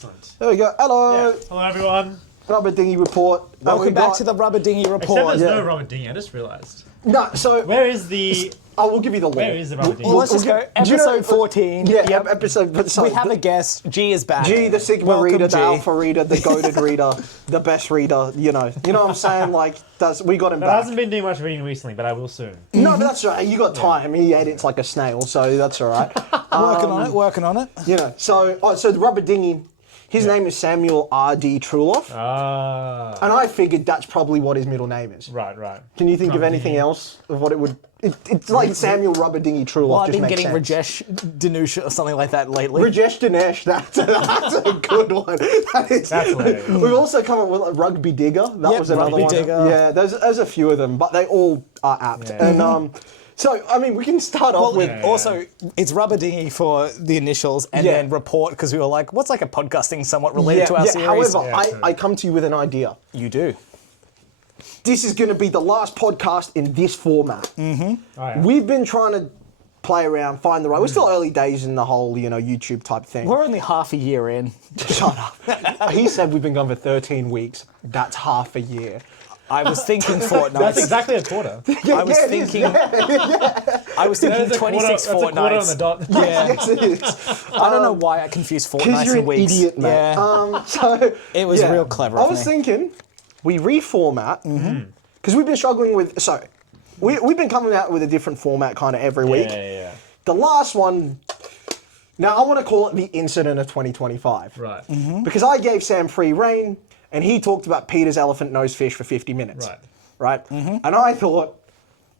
There we go. Hello. Yeah. Hello, everyone. Rubber Dinghy Report. Welcome back to the Rubber Dinghy Report. Except there's no rubber dinghy. I just realised. No, so Where is the? I will give you the link. Where is the rubber dinghy? Well, let's just go. Episode 14. Yeah, Yep. episode. So We have a guest. G is back. G, the Sigma Welcome, reader, G. the Alpha reader, the goated reader, the best reader. You know what I'm saying? Like, we got him I back. hasn't been doing much reading recently, but I will soon. No, but that's all right. You got time. He edits like a snail, so that's all right. Working on it. You know, so the Rubber Dinghy. His name is Samuel R.D. Truloff, Ah. and I figured that's probably what his middle name is. Right. Can you think of anything else of what it would? It's like Samuel Rubber Dinghy Truloff. Well, I've just been makes getting sense. Rajesh Dinesh or something like that lately. Rajesh Dinesh, that's a good one. That's hilarious. We've also come up with like Rugby Digger. That was another Rugby one. Digger. Yeah, there's a few of them, but they all are apt. Yeah. And so I mean, we can start off Well, with. also, it's Rubber Dinghy for the initials, and then Report because we were like, what's like a podcasting somewhat related to our series? However, I come to you with an idea. You do. This is going to be the last podcast in this format. Oh, yeah. We've been trying to play around, find the right. We're still early days in the whole, YouTube type thing. We're only half a year in. Shut up. He said we've been gone for 13 weeks. That's half a year. I was thinking fortnights. That's exactly a quarter. I was thinking. I was thinking 26 That's a quarter on fortnights. the dot. Yeah. Yes, it is. I don't know why I confused Because fortnights you're and an weeks. idiot, mate. Yeah. So It was real clever I of was me. thinking we reformat because we've been struggling with. So we've been coming out with a different format kind of every week. Yeah. The last one. Now I want to call it the incident of 2025. Right. Because I gave Sam free reign and he talked about Peter's elephant nose fish for 50 minutes. Right. And I thought,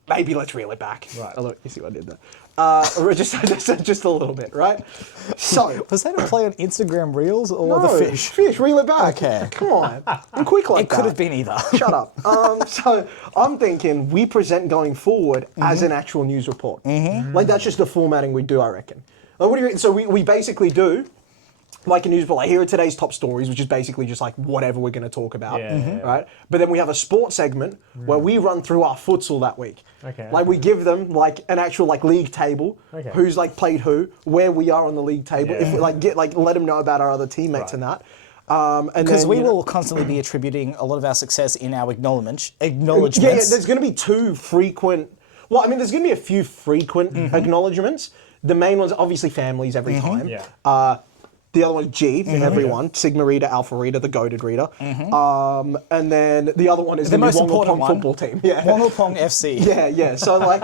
maybe let's reel it back. Right. Oh, look, you see what I did there? Just a little bit, right? So. Was that a play on Instagram Reels or the fish? Fish, reel it back. Okay. Come on. I'm quick like It that. could have been either. Shut up. So I'm thinking we present going forward as an actual news report. Like that's just the formatting we do, I reckon. Like, what do you? So we basically do like a news report. Like here are today's top stories, which is basically just like whatever we're going to talk about, right? But then we have a sports segment where we run through our futsal that week. Okay. Like we give them like an actual like league table, Okay. who's like played who, where we are on the league table. Yeah. If we let them know about our other teammates and that. And Because then, we you know- will constantly be attributing a lot of our success in our acknowledgements. Yeah, there's going to be two frequent. Well, I mean, there's going to be a few frequent acknowledgements. The main ones, obviously, families every time. Yeah. The other one's G, everyone. Sigma reader, Alpha reader, the goated reader. And then the other one is The the most Wonga important Pong one. football team. Yeah. Wongalpong FC. Yeah. So like,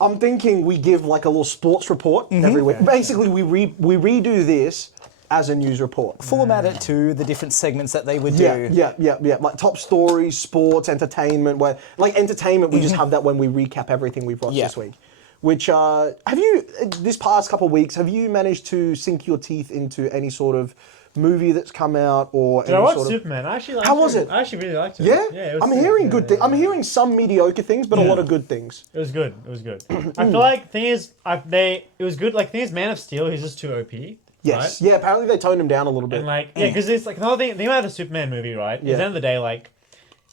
I'm thinking we give like a little sports report every week. Basically, we redo this as a news report. Format it to the different segments that they would do. Yeah. Like top stories, sports, entertainment. Where like entertainment, we just have that when we recap everything we've watched this week. Which have you this past couple of weeks? Have you managed to sink your teeth into any sort of movie that's come out or? Did I watch Superman? I actually liked How was it? I actually really liked it. Yeah, Yeah. It was I'm sick. hearing Yeah, good things. I'm hearing some mediocre things, but a lot of good things. It was good. It was good. I feel like thing is, it was good. Like thing is, Man of Steel, he's just too OP. Yes. Right? Yeah. Apparently they toned him down a little bit. And like, because it's like another thing about the Superman movie, right? Is at the end of the day, like,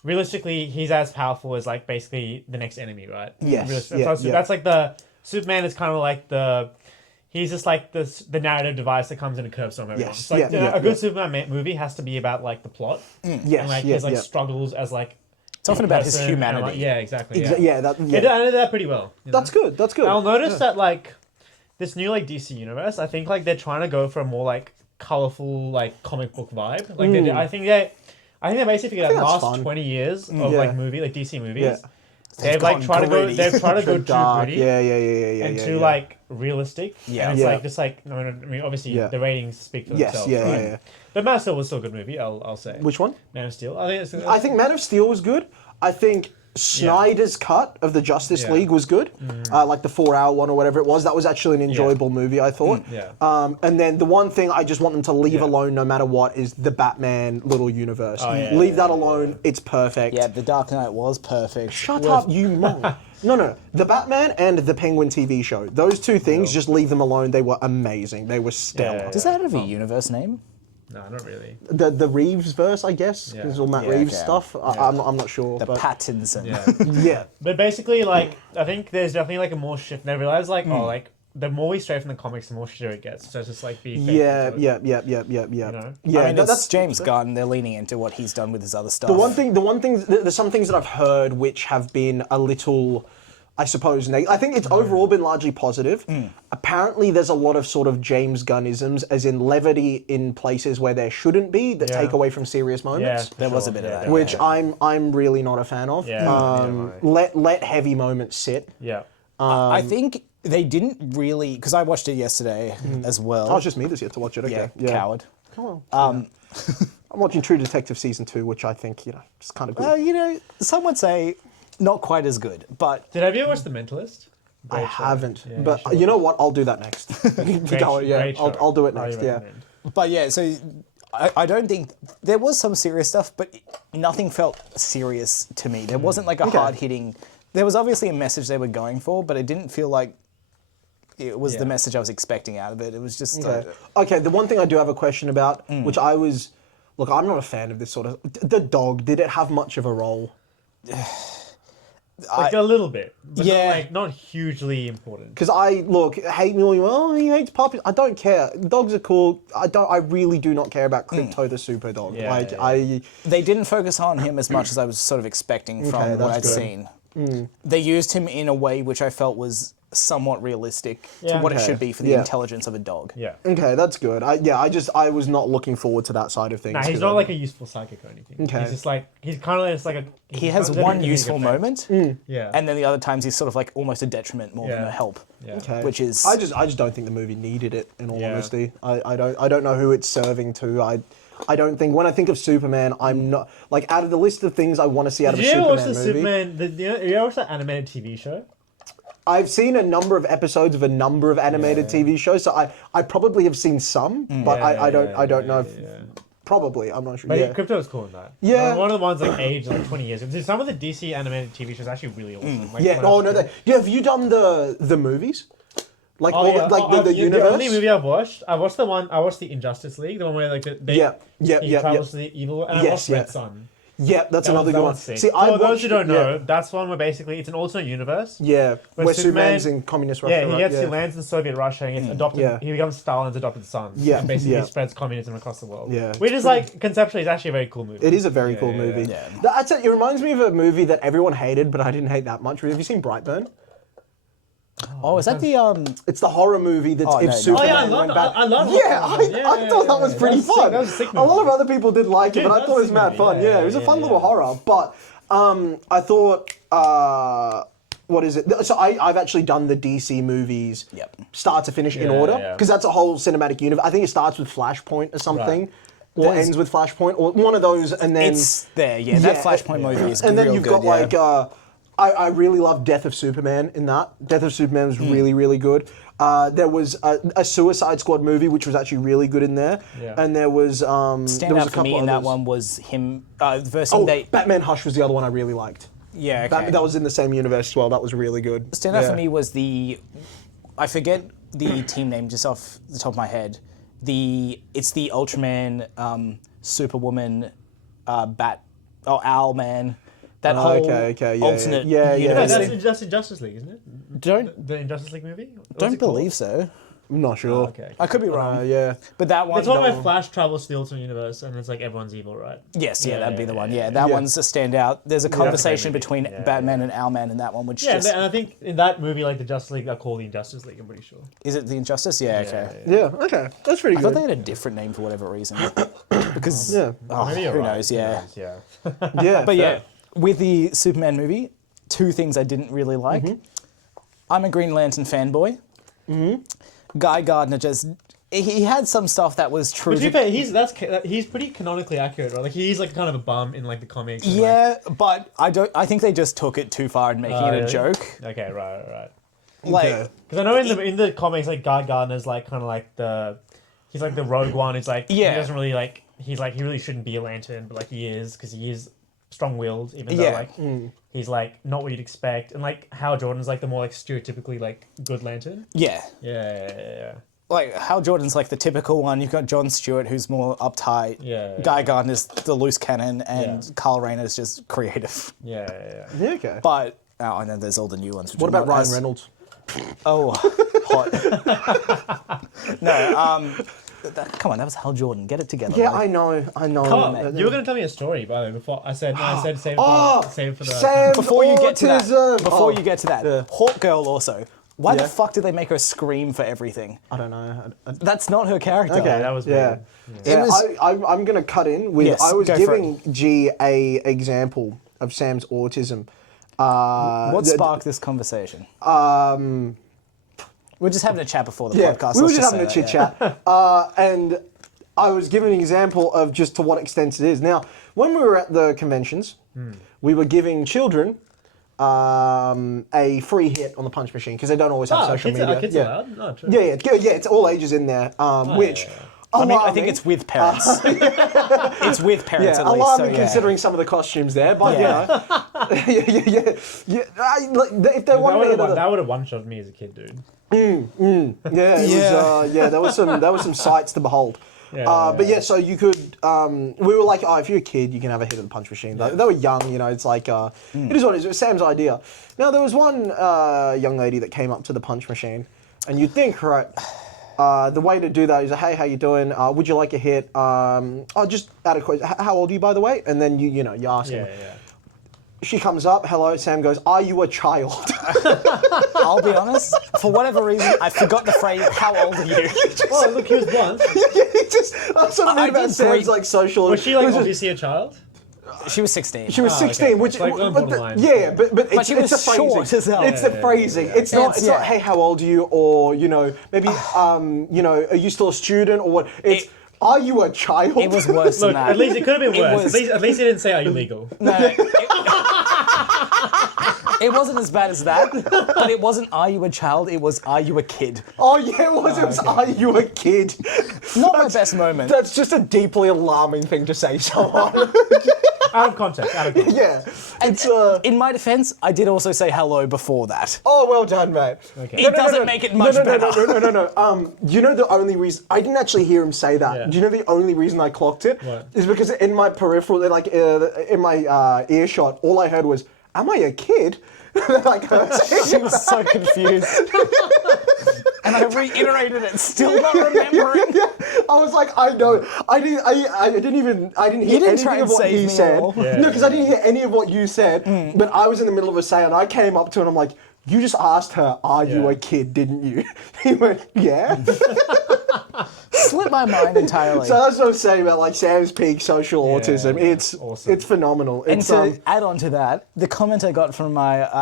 realistically, he's as powerful as like basically the next enemy, right? Yes, That's like the Superman is kind of like he's just like the narrative device that comes in and curves on everyone. Yes, It's like yeah, a good Superman movie has to be about like the plot Yes. and like his struggles as like. It's often about his person and, humanity. like, yeah, exactly. Yeah. I did that pretty well. You know? That's good. That's good. I'll notice that like this new like DC universe, I think like they're trying to go for a more like colorful like comic book vibe. Like I think they basically think the that's last fun. 20 years of Yeah. like DC movies. Yeah. They've tried to go too Dark. gritty Yeah. and too like realistic. Yeah. And it's Yeah. like just like I mean obviously the ratings speak for Yes. themselves. Yeah. right? Yeah. But Man of Steel was still a good movie. I'll say. Which one? Man of Steel. I think Man of Steel was good. I think Snyder's cut of the Justice League was good. Like the 4-hour one or whatever it was. That was actually an enjoyable movie, I thought. And then the one thing I just want them to leave alone no matter what is the Batman little universe. Leave that alone. It's perfect. Yeah, The Dark Knight was perfect. Shut up, you mong. No. The Batman and the Penguin TV show. Those two things, just leave them alone. They were amazing. They were stellar. Yeah. Does that have a universe name? No, not really. The Reeves verse, I guess. It's all Matt Yeah, Reeves okay. stuff. I'm not sure. The but Pattinson. Yeah. yeah. But basically, like, I think there's definitely like a more shift. And I realize, like, oh, like the more we stray from the comics, the more shit it gets. So it's just like be Yeah. You know? Yeah, I mean, that's James Gunn. They're leaning into what he's done with his other stuff. there's some things that I've heard which have been a little, I suppose, I think it's overall been largely positive. Apparently, there's a lot of sort of James Gunnisms, as in levity in places where there shouldn't be, that take away from serious moments. There was a bit of that. Which I'm really not a fan of. Yeah. Let heavy moments sit. Yeah. I think they didn't really, because I watched it yesterday as well. Oh, it's just me that's yet to watch it. Okay. Yeah, coward. I'm watching True Detective season 2, which I think is kind of good. Some would say not quite as good, but Have you ever watched The Mentalist? I haven't, Yeah, but sure. you know what? I'll do that next. Great show. I'll do it Highly next. Yeah. recommend. But yeah, so I don't think there was some serious stuff, but nothing felt serious to me. There wasn't like a hard hitting. There was obviously a message they were going for, but it didn't feel like it was the message I was expecting out of it. It was just Okay. The one thing I do have a question about, which I'm not a fan of this sort of. The dog, did it have much of a role? Like a little bit, but Yeah. not hugely important. Because hate me all you want. Oh, he hates puppies. I don't care. Dogs are cool. I really do not care about Crypto the super dog. Yeah, They didn't focus on him as much as I was sort of expecting from what I'd that's good. seen. They used him in a way which I felt was somewhat realistic to Yeah. what it Okay. should be for the Yeah. intelligence of a dog. Yeah. Okay, that's good. I was not looking forward to that side of things. Nah, he's 'cause not like a useful psychic or anything. Okay. He's just like he's kind of just like a. He has does one everything useful in a good moment, Yeah. and then the other times he's sort of like almost a detriment more than Yeah. a help. Yeah. Okay. Which is- I just don't think the movie needed it. In all Yeah. honesty, I don't know who it's serving to. I don't think when I think of Superman, I'm not like out of the list of things I want to see out Did of you a ever watch Superman the movie. Superman? You ever watch that animated TV show? I've seen a number of episodes of a number of animated TV shows, so I probably have seen some, but I don't know. Probably, I'm not sure. But Crypto is cool in that. Yeah. One of the ones like aged like 20 years. Some of the DC animated TV shows are actually really awesome. Like, Yeah. when I Oh was no. a kid. Have you done the movies? Like Oh, yeah. the universe. The only movie I watched the Injustice League, the one where like he travels to the evil, and I watched Red Sun. Yeah, that's another good one. Sick. See, For those who don't know, that's one where basically it's an alternate universe. Yeah, where Superman- Superman's in communist Russia. Yeah, right? he lands in Soviet Russia and gets adopted. Yeah. He becomes Stalin's adopted son. Yeah, And basically yeah. spreads communism across the world. Yeah. Which is like conceptually is actually a very cool movie. It is a very cool movie. yeah. That's it. It reminds me of a movie that everyone hated, but I didn't hate that much. Have you seen Brightburn? Oh, is that the It's the horror movie that's Oh, if no, no. Superman Oh yeah, I love went back. I love Yeah, I thought that was pretty fun. That was a sick A lot movie. of other people didn't like it, Dude, but I that's thought it was sick mad movie. fun. Yeah, Yeah, it was a fun yeah, little horror. But I thought, what is it? So I've actually done the DC movies, start to finish in order, yeah. because that's a whole cinematic universe. I think it starts with Flashpoint or something. Right. Or ends with Flashpoint, or one of those, and then It's there, yeah. That Flashpoint movie is and then real you've good, got yeah. like I really love Death of Superman in that. Death of Superman was really, really good. There was a Suicide Squad movie which was actually really good in there. Yeah. And there was there Stand was out a for me couple in that others. one was him versing Oh, they. Batman Hush was the other one I really liked. Yeah, okay. That was in the same universe as well. That was really good. Stand out for me was I forget the team name just off the top of my head. It's the Ultraman, Superwoman, Owlman. That whole okay, yeah, alternate yeah. universe. That's Injustice League, isn't it? Don't The Injustice League movie? What's don't it called? believe so. I'm not sure. Okay. I could be wrong. Yeah. But that one. It's one where Flash travels to the alternate universe and it's like everyone's evil, right? Yes, yeah, that'd be the one. yeah, Yeah, that yeah. one's a standout. There's a conversation movie. between Yeah, Batman and Owlman in that one, which Yeah, just and I think in that movie, like the Justice League are called the Injustice League, I'm pretty sure. is it the Injustice? Yeah, okay. Yeah, okay. That's pretty I thought good. they had a different name for whatever reason. Because Yeah. oh, Maybe you're who right. knows? Yeah. Yeah. Yeah. But yeah, fair. with the Superman movie, two things I didn't really like. I'm a Green Lantern fanboy. Guy Gardner he had some stuff that was true. But to be fair, he's pretty canonically accurate, right? Like he's like kind of a bum in like the comics. and, Yeah, but I think they just took it too far in making it a really? joke. Like, okay, right. Like Okay. Because I know in the comics, like Guy Gardner's like kind of like he's like the rogue one. It's like Yeah. he doesn't really like he really shouldn't be a lantern, but like he is because he is strong-willed, even though Yeah. like he's like not what you'd expect. And like Hal Jordan's like the more like stereotypically like good lantern. yeah. Yeah. Like Hal Jordan's like the typical one. You've got Jon Stewart who's more uptight. Yeah. Guy Gardner's the loose cannon, and Yeah. Carl Rayner's just creative. Yeah. Yeah, okay. But and then there's all the new ones. Which What are about not Ryan as- Reynolds? Oh, Hot. No, come on, that was Hal Jordan. Get it together. Yeah, mate. I know. Come, you were going to tell me a story, by the way, before I said, no, I said save it for the... Sam's Before you get to that, Yeah. Hawk Girl also. Why the Yeah. fuck did they make her scream for everything? I don't know. That's not her character. Okay, that was yeah. weird. It was- I'm going to cut in with. Yes, I was go for giving G a example of Sam's autism. What sparked this conversation? We're just having a chat before the podcast. we were let's just having a say chit that, chat, and I was giving an example of just to what extent it is. Now, when we were at the conventions, we were giving children a free hit on the punch machine because they don't always have social media. Kids allowed? No, true. Yeah, it's all ages in there, which. I think it's with parents. It's with parents at least. Alarming considering some of the costumes there, but you know, if they wanted to, That would have one-shot me as a kid, dude. There was some sights to behold. But yeah, so you could, we were like, oh, if you're a kid, you can have a hit of the punch machine. They were young, you know, it's like, it is what it is. It was Sam's idea. Now, there was one young lady that came up to the punch machine, and you'd think, right, the way to do that is, hey, how you doing? Would you like a hit? Just out of question, how old are you, by the way? And then you ask him. She comes up, hello, Sam goes, are you a child? I'll be honest, for whatever reason, I forgot the phrase, how old are you? Oh, look, he was blunt. That's what I mean about Sam's like social. Was she like obviously a child? She was 16. She was 16, okay. which It's like borderline. but it's, she was it's the phrasing. short as hell. It's the phrasing. It's not. It's not. Hey, how old are you? Or maybe are you still a student or what? It's are you a child? It was worse than Look, that. at least it could have been worse. was- At least he didn't say, are you legal? No, it wasn't as bad as that, but it wasn't are you a child, it was are you a kid. Oh yeah, it was. It was. Are you a kid? Not my best moment. That's just a deeply alarming thing to say, someone. Out of context. Yeah. It's In my defense, I did also say hello before that. Oh, well done, mate. Okay. It doesn't make it much better. No. You know the only reason I didn't actually hear him say that. Yeah. Do you know the only reason I clocked it? What? Is because in my peripheral, like in my earshot, all I heard was, "Am I a kid?" Like, She was so confused. And I reiterated it, still not remembering. I was like, I know. I didn't hear didn't try anything and of what save he me said. at all. Yeah. No, because I didn't hear any of what you said. But I was in the middle of a say, and I came up to her and I'm like, you just asked her, are you Yeah. a kid, didn't you? He went, yeah. Slipped my mind entirely. So that's what I'm saying about like Sam's peak social autism. yeah, It's awesome. it's phenomenal. and It's to add on to that, the comment I got from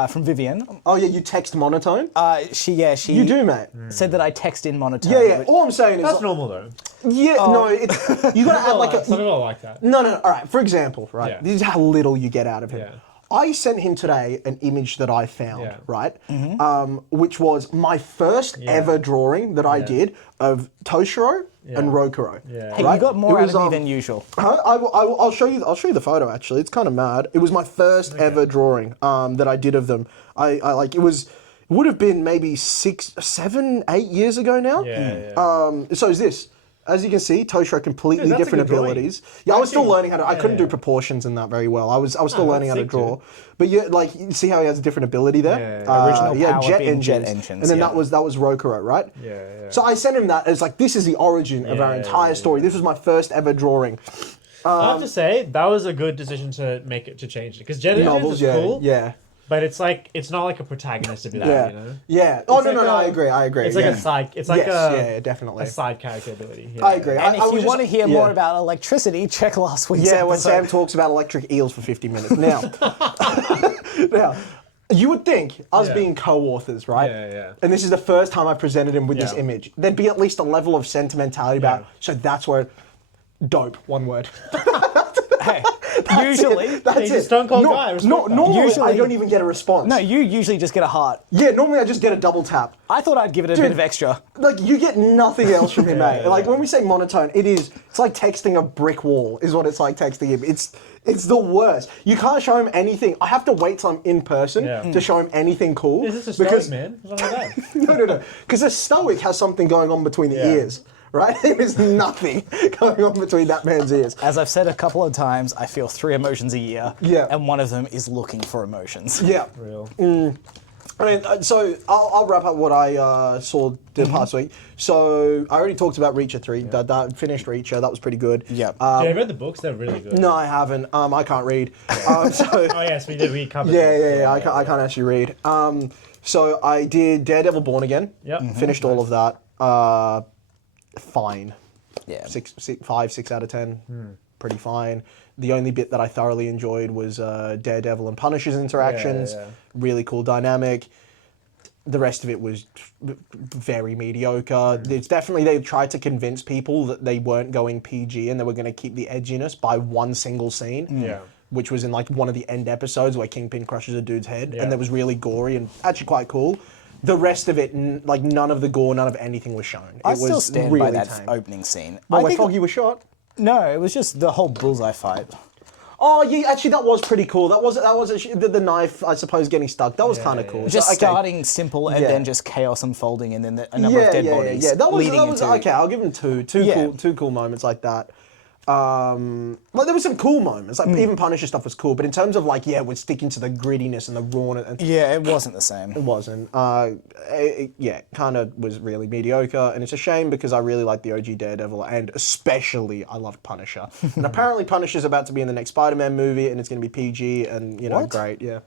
from Vivian, oh yeah, you text monotone. she You do, mate. said that I text in monotone. Yeah. which- All I'm saying is, That's normal though. no, it's you gotta add like Some a people are like that. no. All right, for example, right. Yeah. This is how little you get out of him. Yeah. I sent him today an image that I found, Yeah. right? Which was my first ever drawing that I did of Toshiro and Rokuro. Yeah. Hey, right? you got more It out was, of me than usual. I'll show you. I'll show you the photo. Actually, it's kind of mad. It was my first ever drawing that I did of them. I like it was. It would have been maybe 6, 7, 8 years ago now. Yeah. So is this. As you can see, Toshiro completely Dude, that's a different good drawing. abilities. Yeah, I was still Actually, learning how to. I couldn't do yeah. proportions in that very well. I was still learning how to sick, draw. dude. But yeah, like you see how he has a different ability there. Yeah. Original power jet being engines, jet engines, and then yeah. that was Rokuro, right? Yeah. So I sent him that as like this is the origin of our Yeah, entire story. This was my first ever drawing. I have to say that was a good decision to make it to change it because jet engines Novels, is cool. yeah. But it's like it's not like a protagonist to be that, Yeah. you know. Yeah. Oh It's no, like no, a- I agree. It's like yeah. a side. It's like yeah, definitely. a side character ability. Yeah. I agree. And I if was you just- want to hear more about electricity, check last week's yeah, when episode. Sam talks about electric eels for 50 minutes. Now, you would think us Yeah. being co-authors, right? Yeah. And this is the first time I presented him with this Yeah. image. There'd be at least a level of sentimentality about. Yeah. So that's where, dope. One word. Hey, usually, That's He's it. a stone cold guy, I respect that. Normally, I Usually- don't even get a response. no, you usually just get a heart. Yeah, normally I just get a double tap. I thought I'd give it a bit of extra. Like you get nothing else from him, mate. Yeah, Like yeah. when we say monotone, it's like texting a brick wall. Is what it's like texting him. It's the worst. You can't show him anything. I have to wait till I'm in person Yeah. to show him anything cool. Is this a stoic man? What's wrong with that? No. Because a stoic has something going on between the Yeah. ears, right? There's nothing going on between that man's ears. As I've said a couple of times, I feel 3 emotions a year. Yeah. And one of them is looking for emotions. Yeah. Real. I mean, so I'll wrap up what I saw the past week. So I already talked about Reacher 3. That finished Reacher. That was pretty good. Yeah. Yeah, I read the books. They're really good. No, I haven't. I can't read. Oh yes, we did. We covered. Yeah. I can't actually read. So I did Daredevil Born Again. Yep. Finished all of that. Fine. Yeah. 6 out of 10. Pretty fine. The only bit that I thoroughly enjoyed was Daredevil and Punisher's interactions. Yeah. Really cool dynamic. The rest of it was very mediocre. It's definitely, they tried to convince people that they weren't going PG and they were going to keep the edginess by one single scene. Yeah. Which was in like one of the end episodes where Kingpin crushes a dude's head, Yeah. and that was really gory and actually quite cool. The rest of it, like none of the gore, none of anything was shown. I It still was stand really by that tame. opening scene. Well, where Foggy was shot. No, it was just the whole bullseye fight. Oh, yeah, actually, that was pretty cool. That was actually, the knife, I suppose, getting stuck. That was kind of cool. Just So, okay. starting simple and Yeah. then just chaos unfolding and then a number of dead bodies. Yeah. That was leading into... okay. I'll give him two Yeah. cool moments like that. Like there were some cool moments. Like even Punisher stuff was cool, but in terms of like, we're sticking to the grittiness and the rawness. And Yeah, it wasn't the same. it wasn't. It kind of was really mediocre, and it's a shame because I really like the OG Daredevil, and especially I loved Punisher. And apparently Punisher's about to be in the next Spider-Man movie, and it's going to be PG, and What? great, yeah.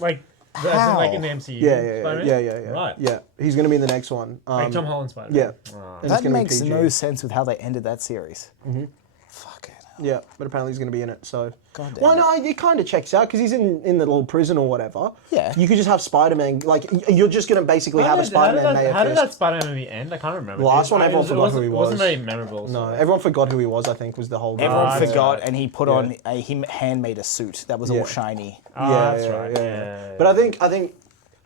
Like, as in, How? like in the MCU. Yeah. Spider-Man? Right. Yeah, he's going to be in the next one. Like Tom Holland Spider-Man. Yeah. Right. And it's That gonna be makes PG. no sense with how they ended that series. Mm-hmm. Fuck it. Yeah, but apparently he's going to be in it, so... God damn Well, it. no, it kind of checks out, because he's in the little prison or whatever. Yeah. You could just have Spider-Man, like, you're just going to basically have a Spider-Man mayor How did first. that Spider-Man movie end? I can't remember. The last one, everyone forgot who he It wasn't was. very memorable. No, so. everyone forgot who he was, I think, was the whole... Everyone that's forgot, right. and he put on he handmade a suit that was Yeah. all shiny. That's right. Yeah. But I think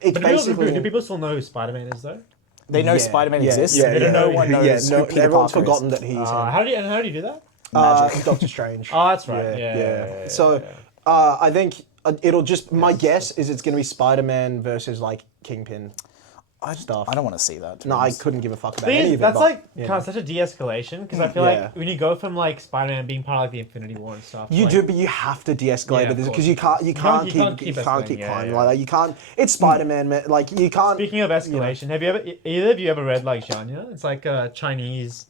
it's But basically... do people still know who Spider-Man is though? They know Yeah, Spider-Man yeah, exists. yeah, but no one knows no, who Peter everyone's Parker forgotten is. that he's him. How do you do that? Magic. Doctor Strange. Oh, that's right. Yeah. So, I think it'll just... My guess is it's going to be Spider-Man versus, like, Kingpin stuff. I don't want to see that. to be No, I honest. couldn't give a fuck about Thing any is, of it. that's but, like you kind know. of such a de-escalation because I feel Yeah. like when you go from like Spider-Man being part of like the Infinity War and stuff, You like, do, but you have to de-escalate Yeah, with this of because course. you can't keep escalating, yeah, climbing yeah. like that. You can't. It's Spider-Man, man. Like you can't. Speaking of escalation, have you ever either of you ever read like genre? It's like a Chinese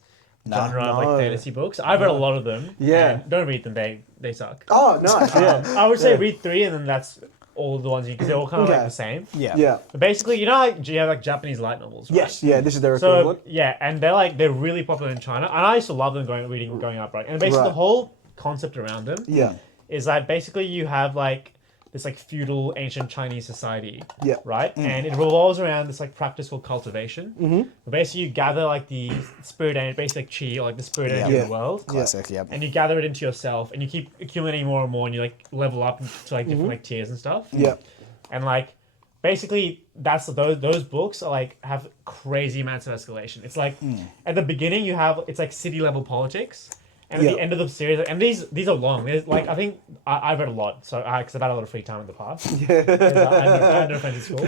genre of No. like fantasy books. I've read a lot of them. Yeah. and don't read them. They suck. Oh nice. Yeah. I would say Yeah. read 3 and then that's all the ones because they're all kind of Okay. like the same. Yeah. Yeah. But basically, you know, like you have like Japanese light novels. Right? Yes. Yeah. This is their So equivalent. yeah, and they're really popular in China, and I used to love them growing up, right? And basically Right. the whole concept around them Yeah. is that basically you have like this like feudal ancient Chinese society, Yeah. right? And it revolves around this like practice called cultivation. Mm-hmm. Basically, you gather like the spirit energy, basically like chi, or like the spirit energy Yeah. of the world. Classic, yeah. And you gather it into yourself, and you keep accumulating more and more, and you like level up to like different like tiers and stuff. Yeah. And like, basically, that's those books are like have crazy amounts of escalation. It's like at the beginning you have it's like city level politics, and at Yeah. the end of the series, and these are long. There's like I think I've read a lot, so because I've had a lot of free time in the past. Yeah, I had no friends at school.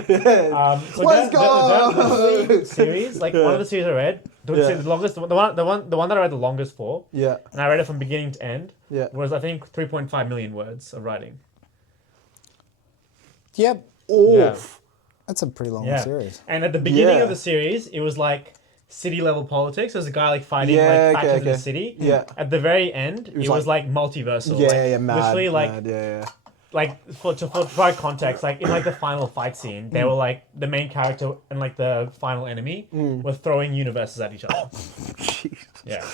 So Let's go! the series, like one of the series I read, the longest, the one that I read the longest for, Yeah. and I read it from beginning to end. Yeah. Was I think 3.5 million words of writing. Yep. Oof. That's a pretty long Yeah. series. And at the beginning Yeah. of the series, it was like city level politics. There's a guy like fighting Yeah, like okay, factions in okay. the city. Yeah. At the very end, it was like multiversal. Yeah. like, Yeah. Mad. Literally, like mad, yeah. like for provide context, like in like the final fight scene, they were like the main character and like the final enemy were throwing universes at each other. Jeez. Yeah.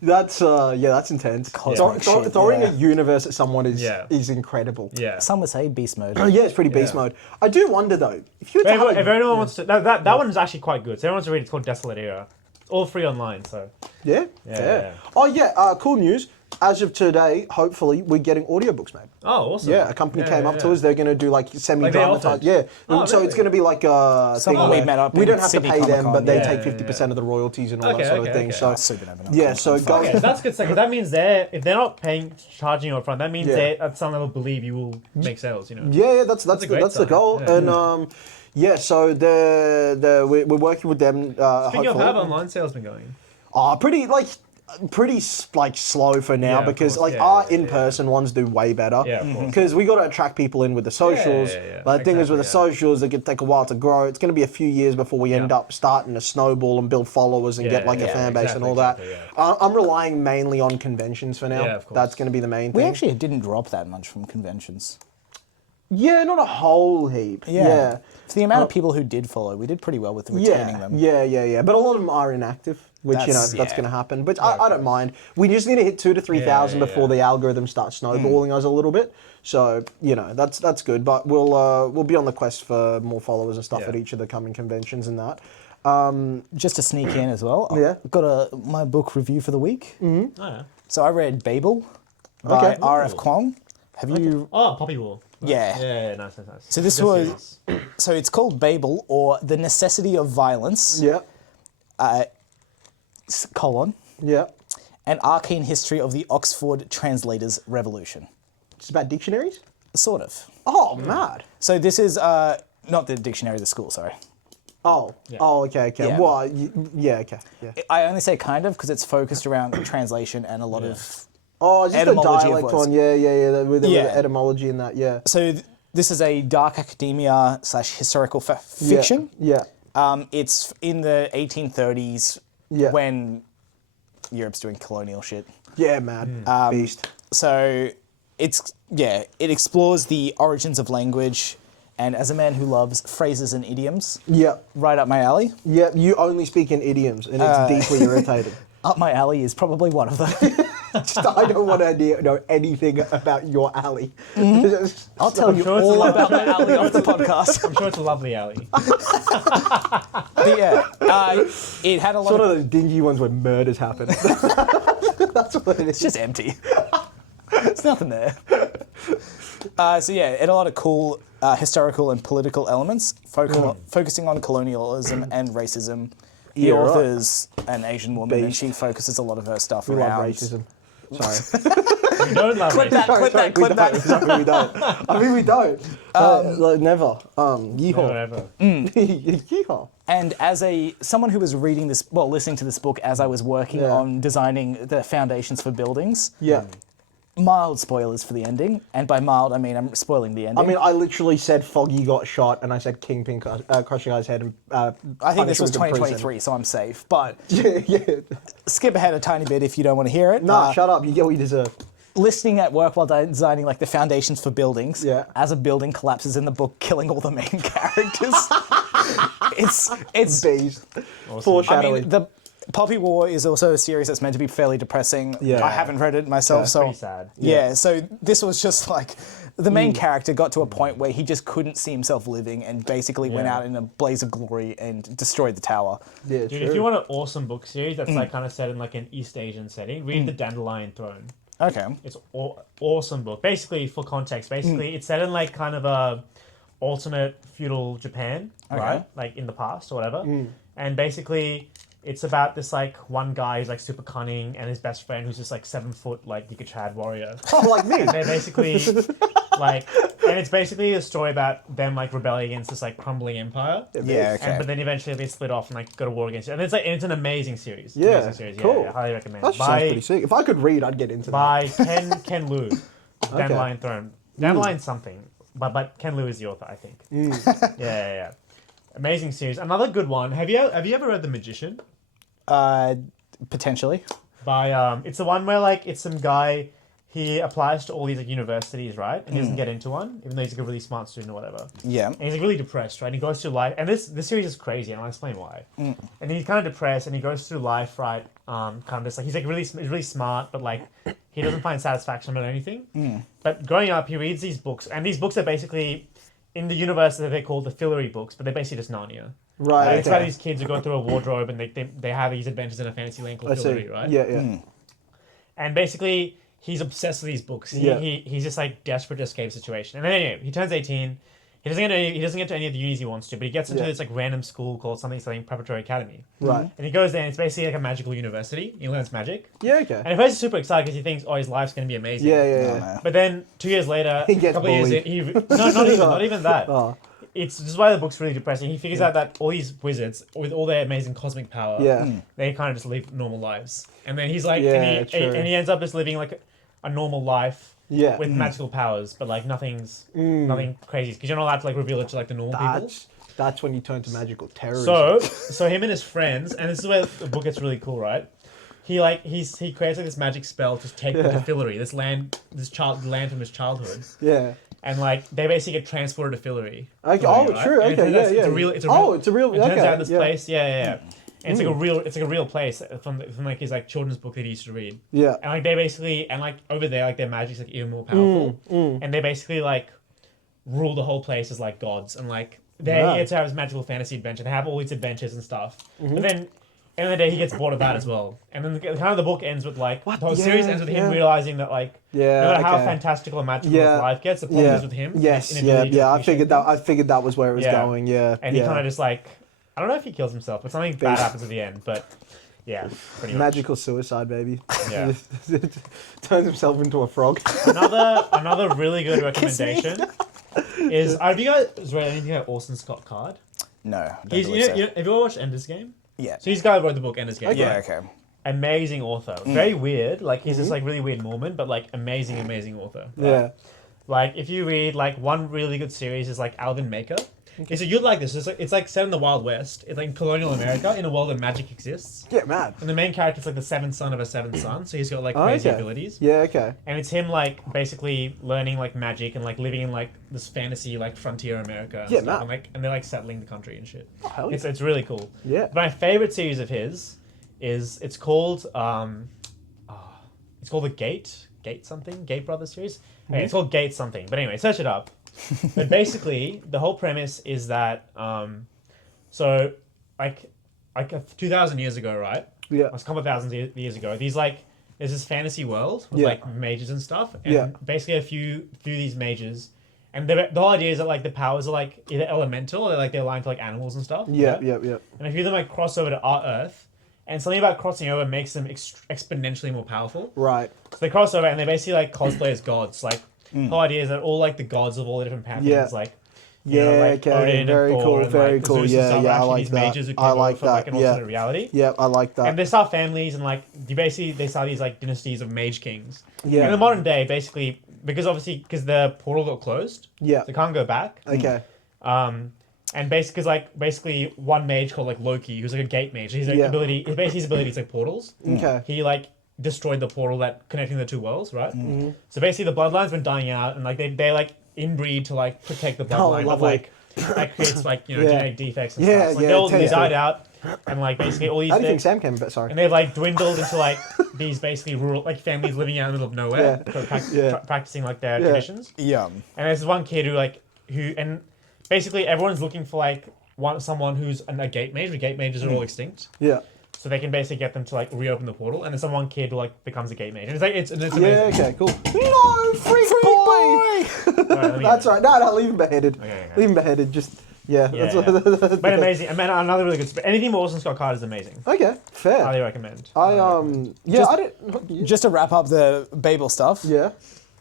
That's intense. Cosmic shit, Throwing yeah. a universe at someone Yeah. is incredible. Yeah. Some would say beast mode. Yeah, it's pretty beast Yeah. mode. I do wonder though, if you were to have If anyone wants to, that one is actually quite good. So everyone wants to read. It's called Desolate Era. It's all free online. So yeah, Yeah. Oh yeah, cool news. As of today, hopefully, we're getting audiobooks made. oh, awesome. Yeah, a company came up to yeah. us. They're going to do like semi-dramatized. offered? Yeah, Oh, so really? it's going to be like a thing Someone we where met up we in don't have Sydney to pay them, Comic-Con, but they yeah. take 50% of the royalties and all Okay, that sort of okay, thing. okay. So Super never know. yeah, so go. Okay, that's good. Because that means if they're not charging you up front, that means Yeah. they at some level believe you will make sales. You know. Yeah, that's a great the sign. goal. Yeah. And yeah, so we're working with them. Speaking of, hopefully. how have online sales been going? Pretty like pretty like slow for now Yeah, of because course. like Yeah, our yeah, in-person ones do way better. Yeah, of course. Because we got to attract people in with the socials. yeah. But the thing is with the Exactly, socials, it could take a while to grow. It's going to be a few years before we end up starting to snowball and build followers and get like a fan base and all that. I'm relying mainly on conventions for now. Yeah, of course. That's going to be the main We thing. actually didn't drop that much from conventions. Yeah, not a whole heap. Yeah. For the amount of people who did follow, we did pretty well with retaining them. Yeah. But a lot of them are inactive, which that's going to happen. But I don't mind. We just need to hit 2,000 to 3,000 before the algorithm starts snowballing us a little bit. So that's good. But we'll be on the quest for more followers and stuff at each of the coming conventions and that. Just to sneak in as well, Yeah. I've got my book review for the week. Oh, yeah. So I read Babel by Okay. R.F. Kuang. Have you? Oh, Poppy War. Yeah. Yeah, nice. So this Good was, series. so it's called Babel, or The Necessity of Violence, Yeah. Yeah. an arcane history of the Oxford Translators Revolution. It's about dictionaries? Sort of. Oh, mad. So this is not the dictionary of the school, sorry. Oh. Yeah. Oh, okay. Yeah. Well, okay. Yeah. I only say kind of because it's focused around translation and a lot of... Oh, is this the Etymology of dialect words. one? Yeah. With the Yeah. etymology and that, yeah. So this is a dark academia / historical fiction. Yeah. It's in the 1830s Yeah. when Europe's doing colonial shit. Yeah, mad. Beast. So it explores the origins of language, and as a man who loves phrases and idioms, Yeah. right up my alley. Yeah, you only speak in idioms, and it's deeply irritating. Up my alley is probably one of them. I don't want to know anything about your alley. I'll tell you sure it's all a- about my alley off the podcast. I'm sure it's a lovely alley. But yeah, it had a lot Sort of... of those dingy ones where murders happen. That's what it is. It's just empty. There's nothing there. So yeah, it had a lot of cool historical and political elements, focusing on colonialism and racism. The Yeah, right. author's an Asian woman, and Beast. she focuses a lot of her stuff We love around... racism. Sorry. We don't love Clip it. that, clip that, clip that. Sorry, we don't. I mean, we don't. Like, never. Yeehaw. Whatever. Yeehaw. And as someone who was listening to this book as I was working on designing the foundations for buildings, Yeah. mild spoilers for the ending, and by mild I mean I'm spoiling the ending. I mean, I literally said Foggy got shot, and I said Kingpin crushing guy's head. And I think this was punishment in prison. 2023, so I'm safe. But Yeah. skip ahead a tiny bit if you don't want to hear it. Nah, shut up. You get what you deserve. Listening at work while designing like the foundations for buildings, Yeah. as a building collapses in the book, killing all the main characters. it's Bees. I Foreshadowing. mean, the Poppy War is also a series that's meant to be fairly depressing. Yeah. I haven't read it myself, so Pretty sad. Yeah, so this was just like the main character got to a point where he just couldn't see himself living and basically went Yeah. out in a blaze of glory and destroyed the tower. Yeah, Dude, if you want an awesome book series that's like kind of set in like an East Asian setting, read The Dandelion Throne. Okay. It's awesome book. Basically, for context, it's set in like kind of a alternate feudal Japan, right? Like in the past or whatever. And basically, it's about this like one guy who's like super cunning and his best friend who's just like 7 foot like Chad warrior. Oh, like me. And they're basically like, and it's basically a story about them like rebelling against this like crumbling empire. Yeah, okay. But then eventually they split off and like go to war against it. And it's an amazing series. Yeah, Amazing series. cool. Yeah, I highly recommend. That sounds pretty sick. If I could read, I'd get into that. By Ken Liu, Dandelion Throne. Dandelion something, but Ken Liu is the author, I think. Yeah. Amazing series. Another good one. Have you ever read The Magician? Potentially. By it's the one where like it's some guy. He applies to all these like universities, right? And he doesn't get into one, even though he's like a really smart student or whatever. Yeah. And he's like really depressed, right? And he goes through life, and this series is crazy, and I'll explain why. And he's kind of depressed, and he goes through life, right? Kind of just like he's really smart, but like he doesn't find satisfaction in anything. But growing up, he reads these books, and these books are basically in the universe that they call the fillery books, but they're basically just Narnia. Right. It's about these kids who go through a wardrobe, and they have these adventures in a fantasy land called I see. Fillory, right? Yeah. And basically, he's obsessed with these books. He's just like desperate to escape the situation. And then anyway, he turns 18. He doesn't get to any of the unis he wants to, but he gets into this like random school called something Preparatory Academy. Right. And he goes there, and it's basically like a magical university. He learns magic. Yeah, okay. And at first he's super excited because he thinks, oh, his life's going to be amazing. Yeah. But then 2 years later, He gets a couple of years bullied. in, not even that. Oh. this is why the book's really depressing. He figures out that all these wizards, with all their amazing cosmic power, they kind of just live normal lives. And then he's like, and he ends up just living like a normal life with magical powers, but like nothing crazy, because you're not allowed to like reveal it to like the normal people. That's when you turn to magical terrorism. So him and his friends, and this is where the book gets really cool, right? He creates like this magic spell to take the Fillory, land from his childhood. Yeah. And like they basically get transported to Fillory. Okay. Right? True. And Okay. It's a real. It turns out this place. Yeah. And it's like a real place from like his like children's book that he used to read. Yeah. And like they basically like over there like their magic's like even more powerful. And they basically like rule the whole place as like gods, and like he gets to have his magical fantasy adventure. They have all these adventures and stuff. But then end of the day, he gets bored of that as well. And then kind of the book ends with like the whole series ends with him realizing that like no matter how fantastical and magical his life gets, the problem is with him. Yes, I figured that was where it was going. Yeah, and he kind of just like, I don't know if he kills himself, but something bad happens at the end. But yeah, pretty much. Magical suicide, baby. Yeah, turns himself into a frog. Another really good recommendation is have you guys read anything about Orson Scott Card? No. Have you ever watched Ender's Game? Yeah. So he's the guy who wrote the book Ender's Game. Yeah, okay. Amazing author. Very weird. Like he's this like really weird Mormon, but like amazing author. Right? Yeah. Like if you read like one really good series is like Alvin Maker. Okay. So you'd like this. It's like set in the Wild West. It's like in colonial America in a world where magic exists. Yeah, mad. And the main character is like the seventh son of a seventh son, so he's got like crazy abilities. Yeah, okay. And it's him like basically learning like magic and like living in like this fantasy like frontier America. And stuff. And they're like settling the country and shit. Oh, hell yeah. It's really cool. Yeah. But my favorite series of his is it's called the Gate Brothers series. Okay, it's called Gate something. But anyway, search it up. But basically, the whole premise is that, so like 2,000 years ago, right? Yeah. A couple of thousand years ago, there's this fantasy world with like mages and stuff, and basically a few of these mages, and the whole idea is that like the powers are like either elemental or like they're aligned to like animals and stuff. Yeah. And a few of them like cross over to our Earth, and something about crossing over makes them exponentially more powerful. Right. So they cross over and they basically like cosplay as gods, like. The whole idea is that all like the gods of all the different pantheons, like Odin very and cool, Thor very and, cool. Yeah, I like these that. mages who I like from, that. Like, an alternate reality. Yeah, I like that. And they start families and like they start these like dynasties of mage kings. Yeah. In the modern day, basically, because the portal got closed. Yeah. They can't go back. Okay. And basically one mage called like Loki, who's like a gate mage. His ability is like portals. Okay. He like destroyed the portal that connecting the two worlds, right? Mm-hmm. So basically the bloodline's been dying out, and like they like inbreed to like protect the bloodline, but like that creates like genetic defects and stuff. Like they died out, and like basically all these. I don't think Sam came a bit. Sorry. And they've like dwindled into like these basically rural like families living out in the middle of nowhere, practicing like their traditions. Yeah. And there's one kid and basically everyone's looking for like someone who's a gate mage. The gate mages are all extinct. Yeah. So they can basically get them to like reopen the portal, and then some one kid who like becomes a gate mage, and it's like it's amazing. Yeah, okay, cool. No, freak boy. Right, that's right. No, leave him beheaded. Okay. Leave him beheaded. Just that's but amazing. And man, another really good. Anything more Orson Scott Card is amazing. Okay, fair. Highly recommend. Just to wrap up the Babel stuff. Yeah.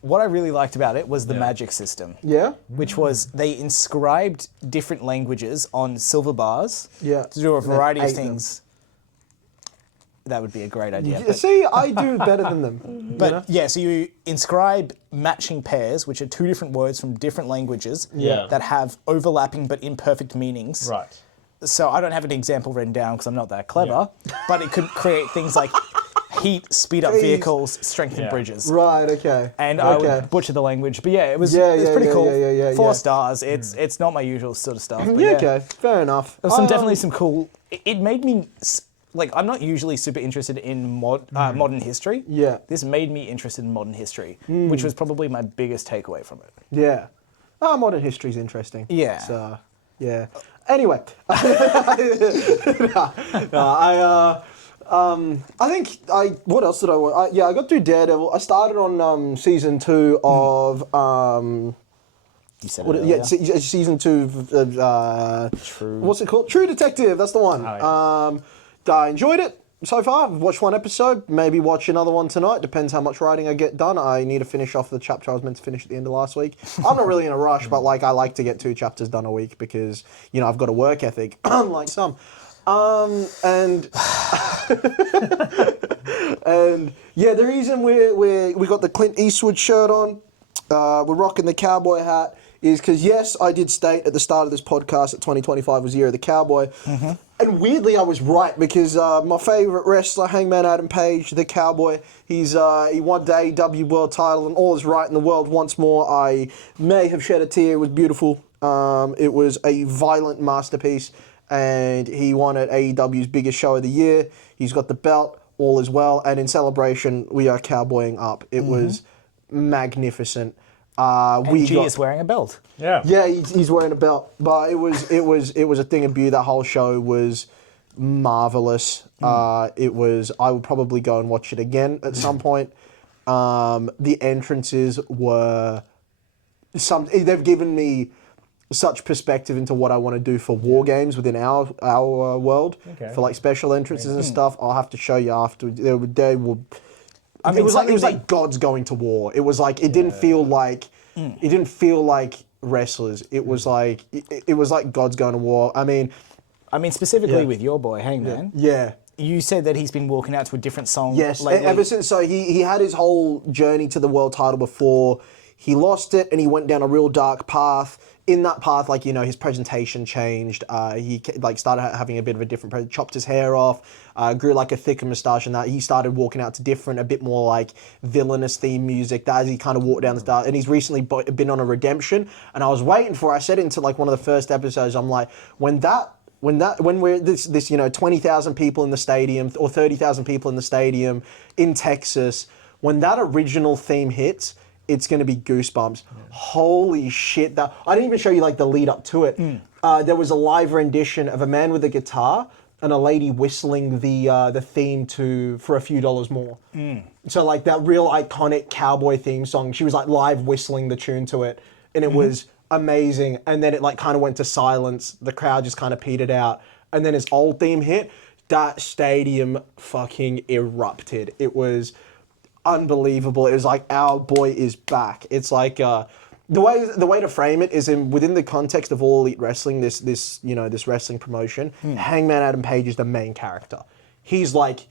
What I really liked about it was the magic system. Yeah. Which was they inscribed different languages on silver bars. Yeah. To do a variety of things. That would be a great idea. See, I do better than them. But so you inscribe matching pairs, which are two different words from different languages that have overlapping but imperfect meanings. Right. So I don't have an example written down because I'm not that clever, but it could create things like heat, speed up vehicles, strengthen bridges. Right, okay. And I would butcher the language, but it was pretty cool. 4 stars. It's not my usual sort of stuff. But okay, fair enough. There was definitely some cool. It made me. Like, I'm not usually super interested in modern history. Yeah. This made me interested in modern history, which was probably my biggest takeaway from it. Yeah. Modern history's interesting. Yeah. So, yeah. Anyway. I think what else did I watch? I got through Daredevil. I started on season 2 of... You said it earlier. Season 2 of... True. What's it called? True Detective. That's the one. Oh, yeah. I enjoyed it. so far. I've watched one episode, maybe watch another one tonight. Depends how much writing I get done. I need to finish off the chapter I was meant to finish at the end of last week. I'm not really in a rush, but like I like to get 2 chapters done a week because, you know, I've got a work ethic, unlike some. And and yeah, the reason we got the Clint Eastwood shirt on, we're rocking the cowboy hat, is because, yes, I did state at the start of this podcast that 2025 was the year of the cowboy. Mm-hmm. And weirdly, I was right, because my favourite wrestler, Hangman Adam Page, the cowboy, he won the AEW world title, and all is right in the world once more. I may have shed a tear. It was beautiful. It was a violent masterpiece, and he won at AEW's biggest show of the year. He's got the belt, all is well, and in celebration, we are cowboying up. It was magnificent. G is wearing a belt. Yeah, he's wearing a belt. But it was a thing of beauty. That whole show was marvelous. I would probably go and watch it again at some point. The entrances were they've given me such perspective into what I want to do for war games within our world. Okay. For like special entrances and stuff. I'll have to show you after. They will. I mean, it was like gods going to war. It was like it didn't feel like wrestlers. It was like it was like gods going to war. I mean specifically with your boy Hangman. Yeah. You said that he's been walking out to a different song. Yes, lately. Ever since. So he had his whole journey to the world title before he lost it, and he went down a real dark path. In that path, like, you know, his presentation changed. He like started having a bit of a different, chopped his hair off, grew like a thicker moustache, and that he started walking out to different, a bit more like villainous theme music. That as he kind of walked down the start, and he's recently been on a redemption. And I was waiting for. I said into like one of the first episodes, I'm like, when we're this 20,000 people in the stadium or 30,000 people in the stadium in Texas, when that original theme hits, it's going to be goosebumps. Yeah. Holy shit. I didn't even show you like the lead up to it. There was a live rendition of a man with a guitar and a lady whistling the theme for a few dollars more. So like that real iconic cowboy theme song, she was like live whistling the tune to it, and it was amazing. And then it like kind of went to silence. The crowd just kind of petered out. And then his old theme hit. That stadium fucking erupted. It was unbelievable. It was like, our boy is back. It's like the way to frame it is within the context of All Elite Wrestling, this wrestling promotion. Hangman Adam Page is the main character. He's like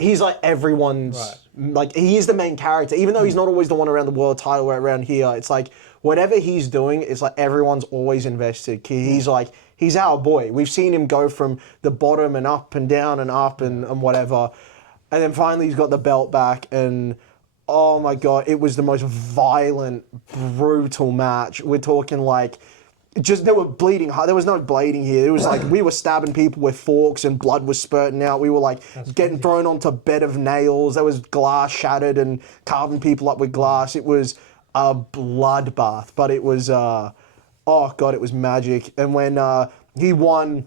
everyone's like, he is the main character, even though he's not always the one around the world title around here. It's like whatever he's doing, it's like everyone's always invested. He's like, he's our boy. We've seen him go from the bottom and up and down and up and whatever. And then finally he's got the belt back, and oh my God, it was the most violent, brutal match. We're talking like, they were bleeding hard. There was no blading here. It was like we were stabbing people with forks and blood was spurting out. We were like getting thrown onto a bed of nails. There was glass shattered and carving people up with glass. It was a bloodbath, but it was, oh God, it was magic. And when he won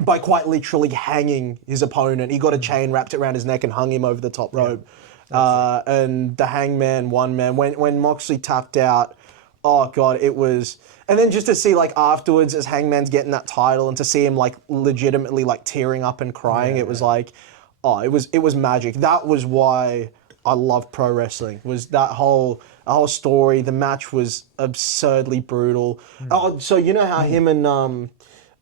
by quite literally hanging his opponent. He got a chain, wrapped it around his neck, and hung him over the top rope. And the Hangman won, man. When Moxley tapped out, oh God, it was... And then just to see, like, afterwards, as Hangman's getting that title, and to see him, like, legitimately, like, tearing up and crying, it was like... Oh, it was magic. That was why I loved pro wrestling, was that whole story. The match was absurdly brutal. Oh, so you know how him and...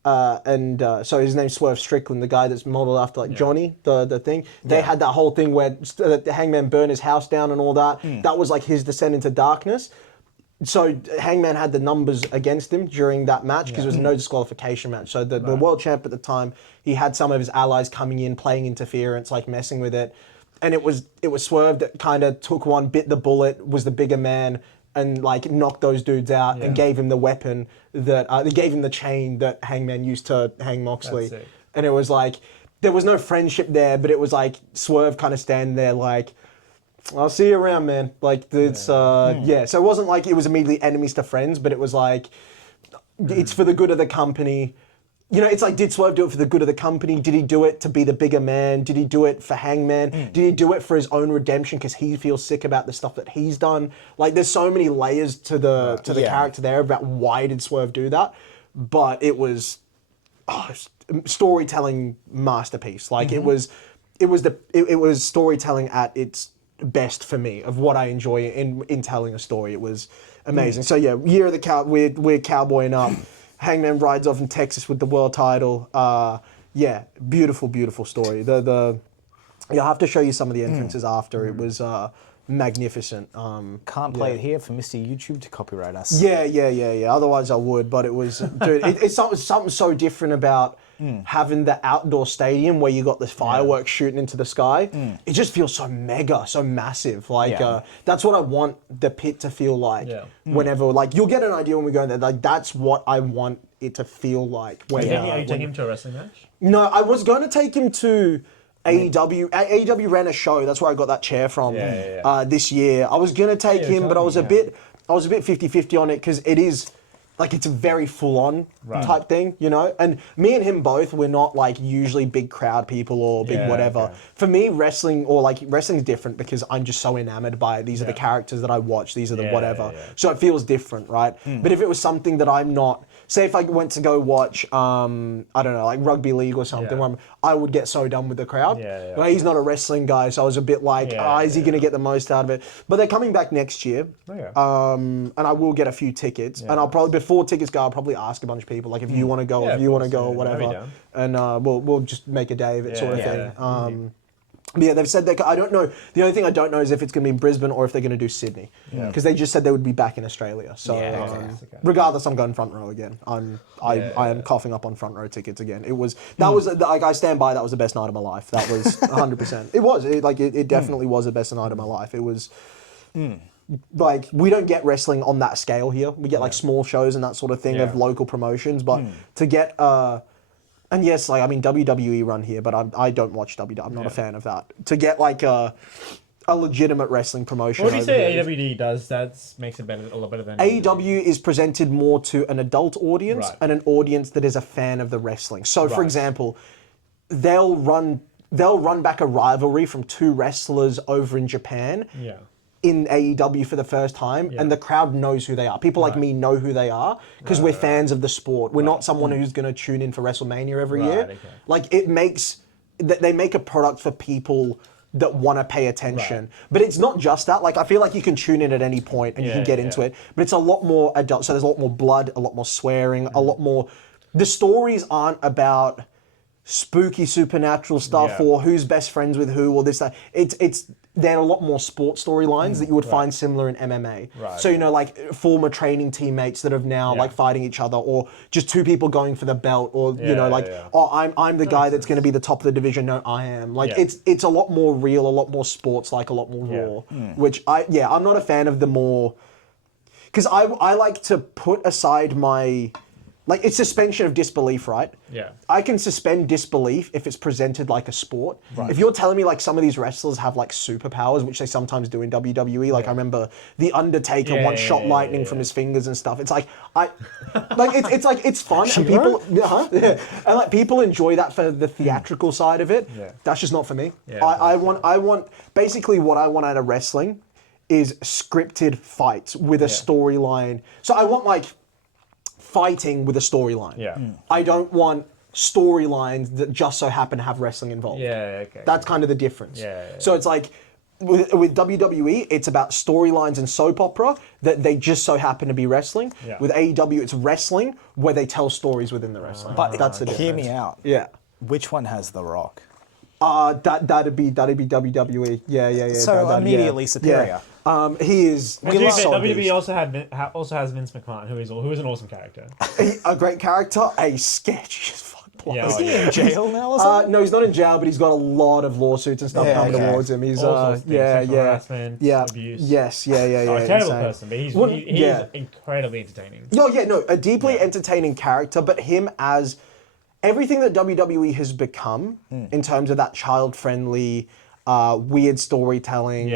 so his name's Swerve Strickland, the guy that's modeled after like Johnny, the thing. They had that whole thing where the Hangman burned his house down and all that. That was like his descent into darkness. So Hangman had the numbers against him during that match because it was a no disqualification match. So the world champ at the time, he had some of his allies coming in, playing interference, like messing with it. And it was Swerve that kind of took one, bit the bullet, was the bigger man, and like knocked those dudes out and gave him the weapon that they gave him the chain that Hangman used to hang Moxley. And it was like, there was no friendship there, but it was like Swerve kind of standing there like, I'll see you around, man. Like, it's, So it wasn't like it was immediately enemies to friends, but it was like, it's for the good of the company. You know, it's like, did Swerve do it for the good of the company? Did he do it to be the bigger man? Did he do it for Hangman? Did he do it for his own redemption because he feels sick about the stuff that he's done? Like, there's so many layers to the character there about why did Swerve do that. But it was storytelling masterpiece. Like, it was it was storytelling at its best for me of what I enjoy in telling a story. It was amazing. So yeah, Year of the Cow, we're cowboying up. Hangman rides off in Texas with the world title. Yeah, beautiful, beautiful story. I'll have to show you some of the entrances after. It was magnificent. Can't play it here for Mr. YouTube to copyright us. Yeah. Otherwise I would, but it was, dude, it's something so different about having the outdoor stadium where you got this fireworks shooting into the sky. It just feels so mega, so massive. Like, that's what I want the pit to feel like whenever, like, you'll get an idea when we go in there. Like, that's what I want it to feel like. When, Are you taking him to a wrestling match? No, I was going to take him to AEW. AEW ran a show. That's where I got that chair from this year. I was going to take him, but I was a bit 50-50 on it because it is, like, it's a very full-on type thing, you know? And me and him both, we're not, like, usually big crowd people or big whatever. Okay. For me, wrestling is different because I'm just so enamored by it. These are the characters that I watch. These are the whatever. So it feels different, right? But if it was something that I'm not... Say if I went to go watch, I don't know, like rugby league or something, where I would get so done with the crowd. But he's not a wrestling guy, so I was a bit like, is he going to get the most out of it? But they're coming back next year, and I will get a few tickets. And I'll probably, before tickets go, I'll probably ask a bunch of people, like if you want to go, if you want to go or whatever. And we'll just make a day of it sort of thing. But yeah, they've said I don't know. The only thing I don't know is if it's going to be in Brisbane or if they're going to do Sydney. Because they just said they would be back in Australia. So regardless, I'm going front row again. I am coughing up on front row tickets again. It was like I stand by. That was the best night of my life. That was 100%. It was it definitely was the best night of my life. It was. Like, we don't get wrestling on that scale here. We get like small shows and that sort of thing of local promotions. But to get and yes, like, I mean, WWE run here, but I don't watch WWE. I'm not a fan of that. To get like a legitimate wrestling promotion. What do you say AEW does that makes it better, a lot better than AEW is presented more to an adult audience and an audience that is a fan of the wrestling. So, for example, they'll run back a rivalry from two wrestlers over in Japan. In AEW for the first time, and the crowd knows who they are. People like me know who they are because we're fans of the sport. We're not someone who's going to tune in for WrestleMania every year. Okay. Like, they make a product for people that want to pay attention. But it's not just that. Like, I feel like you can tune in at any point and you can get into it, but it's a lot more adult. So there's a lot more blood, a lot more swearing, a lot more. The stories aren't about spooky supernatural stuff or who's best friends with who or this, that. There are a lot more sports storylines that you would find similar in MMA. So, you know, like former training teammates that are now like fighting each other, or just two people going for the belt, or you know, like, oh, I'm the guy that's going to be the top of the division. No, I am. Like, it's a lot more real, a lot more sports, like a lot more raw. Which I'm not a fan of the more, because I like to put aside my. Like, it's suspension of disbelief, right? I can suspend disbelief if it's presented like a sport. If you're telling me, like, some of these wrestlers have, like, superpowers, which they sometimes do in WWE, like, I remember The Undertaker once shot lightning from his fingers and stuff. It's like, it's like, it's fun. And people, and, like, people enjoy that for the theatrical side of it. That's just not for me. I want, basically what I want out of wrestling is scripted fights with a storyline. So I want, like, fighting with a storyline. I don't want storylines that just so happen to have wrestling involved. That's kind of the difference. So it's like, with WWE, it's about storylines and soap opera that they just so happen to be wrestling. With AEW, it's wrestling where they tell stories within the wrestling. But that's the difference. Hear me out. Which one has The Rock? That'd be WWE. Yeah. So immediately superior. He is. WWE also has Vince McMahon, who is an awesome character. A great character, a sketchy as fuck. Is he in jail now or something? No, he's not in jail, but he's got a lot of lawsuits and stuff coming towards him. He's harassment, abuse. Yes, a terrible person, but he's incredibly entertaining. A deeply entertaining character, but him as everything that WWE has become in terms of that child-friendly, weird storytelling.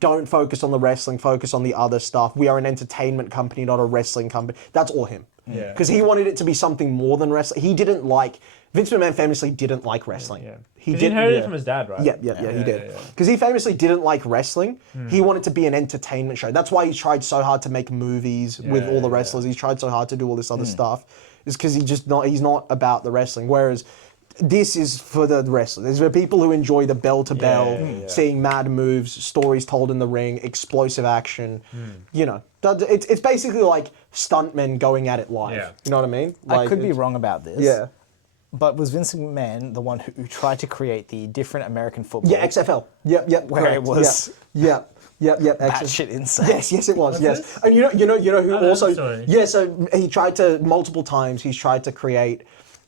Don't focus on the wrestling, focus on the other stuff. We are an entertainment company, not a wrestling company. That's all him. Because he wanted it to be something more than wrestling. Vince McMahon famously didn't like wrestling. He inherited it from his dad, right? Yeah, he did. Because he famously didn't like wrestling. He wanted to be an entertainment show. That's why he tried so hard to make movies with all the wrestlers. He's tried so hard to do all this other stuff. Is because he's not about the wrestling. Whereas this is for the wrestlers. This is for people who enjoy the bell-to-bell, seeing mad moves, stories told in the ring, explosive action. You know, it's basically like stuntmen going at it live. Yeah. You know what I mean? I Like, could be wrong about this. Yeah. But was Vince McMahon the one who tried to create the different American football? Yeah, XFL. Yep. Where correct. it was Yep. batshit insane. Yes, it was. What's yes, this? and you know who Oh, also. sorry. Yeah, so he tried to multiple times. He's tried to create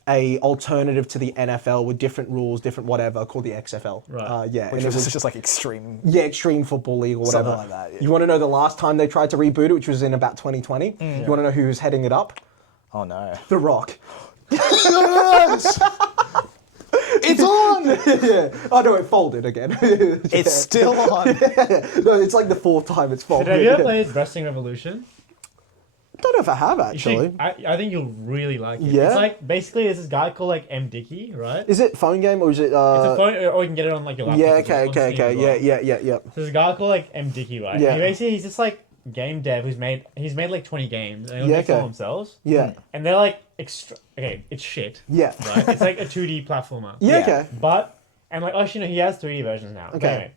a alternative to the NFL with different rules, different whatever, called the XFL. Right. Yeah, Which and it was just like extreme. yeah, Extreme Football League or whatever. Something like that, yeah. You want to know the last time they tried to reboot it, which was in about 2020? You want to know who was heading it up? Oh no. The Rock. It's on! Yeah. Oh no, it folded again. It's still on. No, it's like the fourth time it's folded. Have you ever played Wrestling Revolution? Don't know if I have You actually. should, I think you'll really like it. Yeah? It's like, basically, there's this guy called like M. Dickey, right? Is it phone game or is it? It's a phone, or you can get it on like your laptop. Yeah. as well, on Steam as well. Yeah. So there's a guy called like M. Dickey, right? Yeah. And he's just like game dev he's made like 20 games and he'll make them okay. themselves. Yeah. And they're like okay, it's shit. Yeah. Right? It's like a 2D platformer. Yeah. Yeah. Okay. But and like actually no, he has 3D versions now. Okay. Anyway,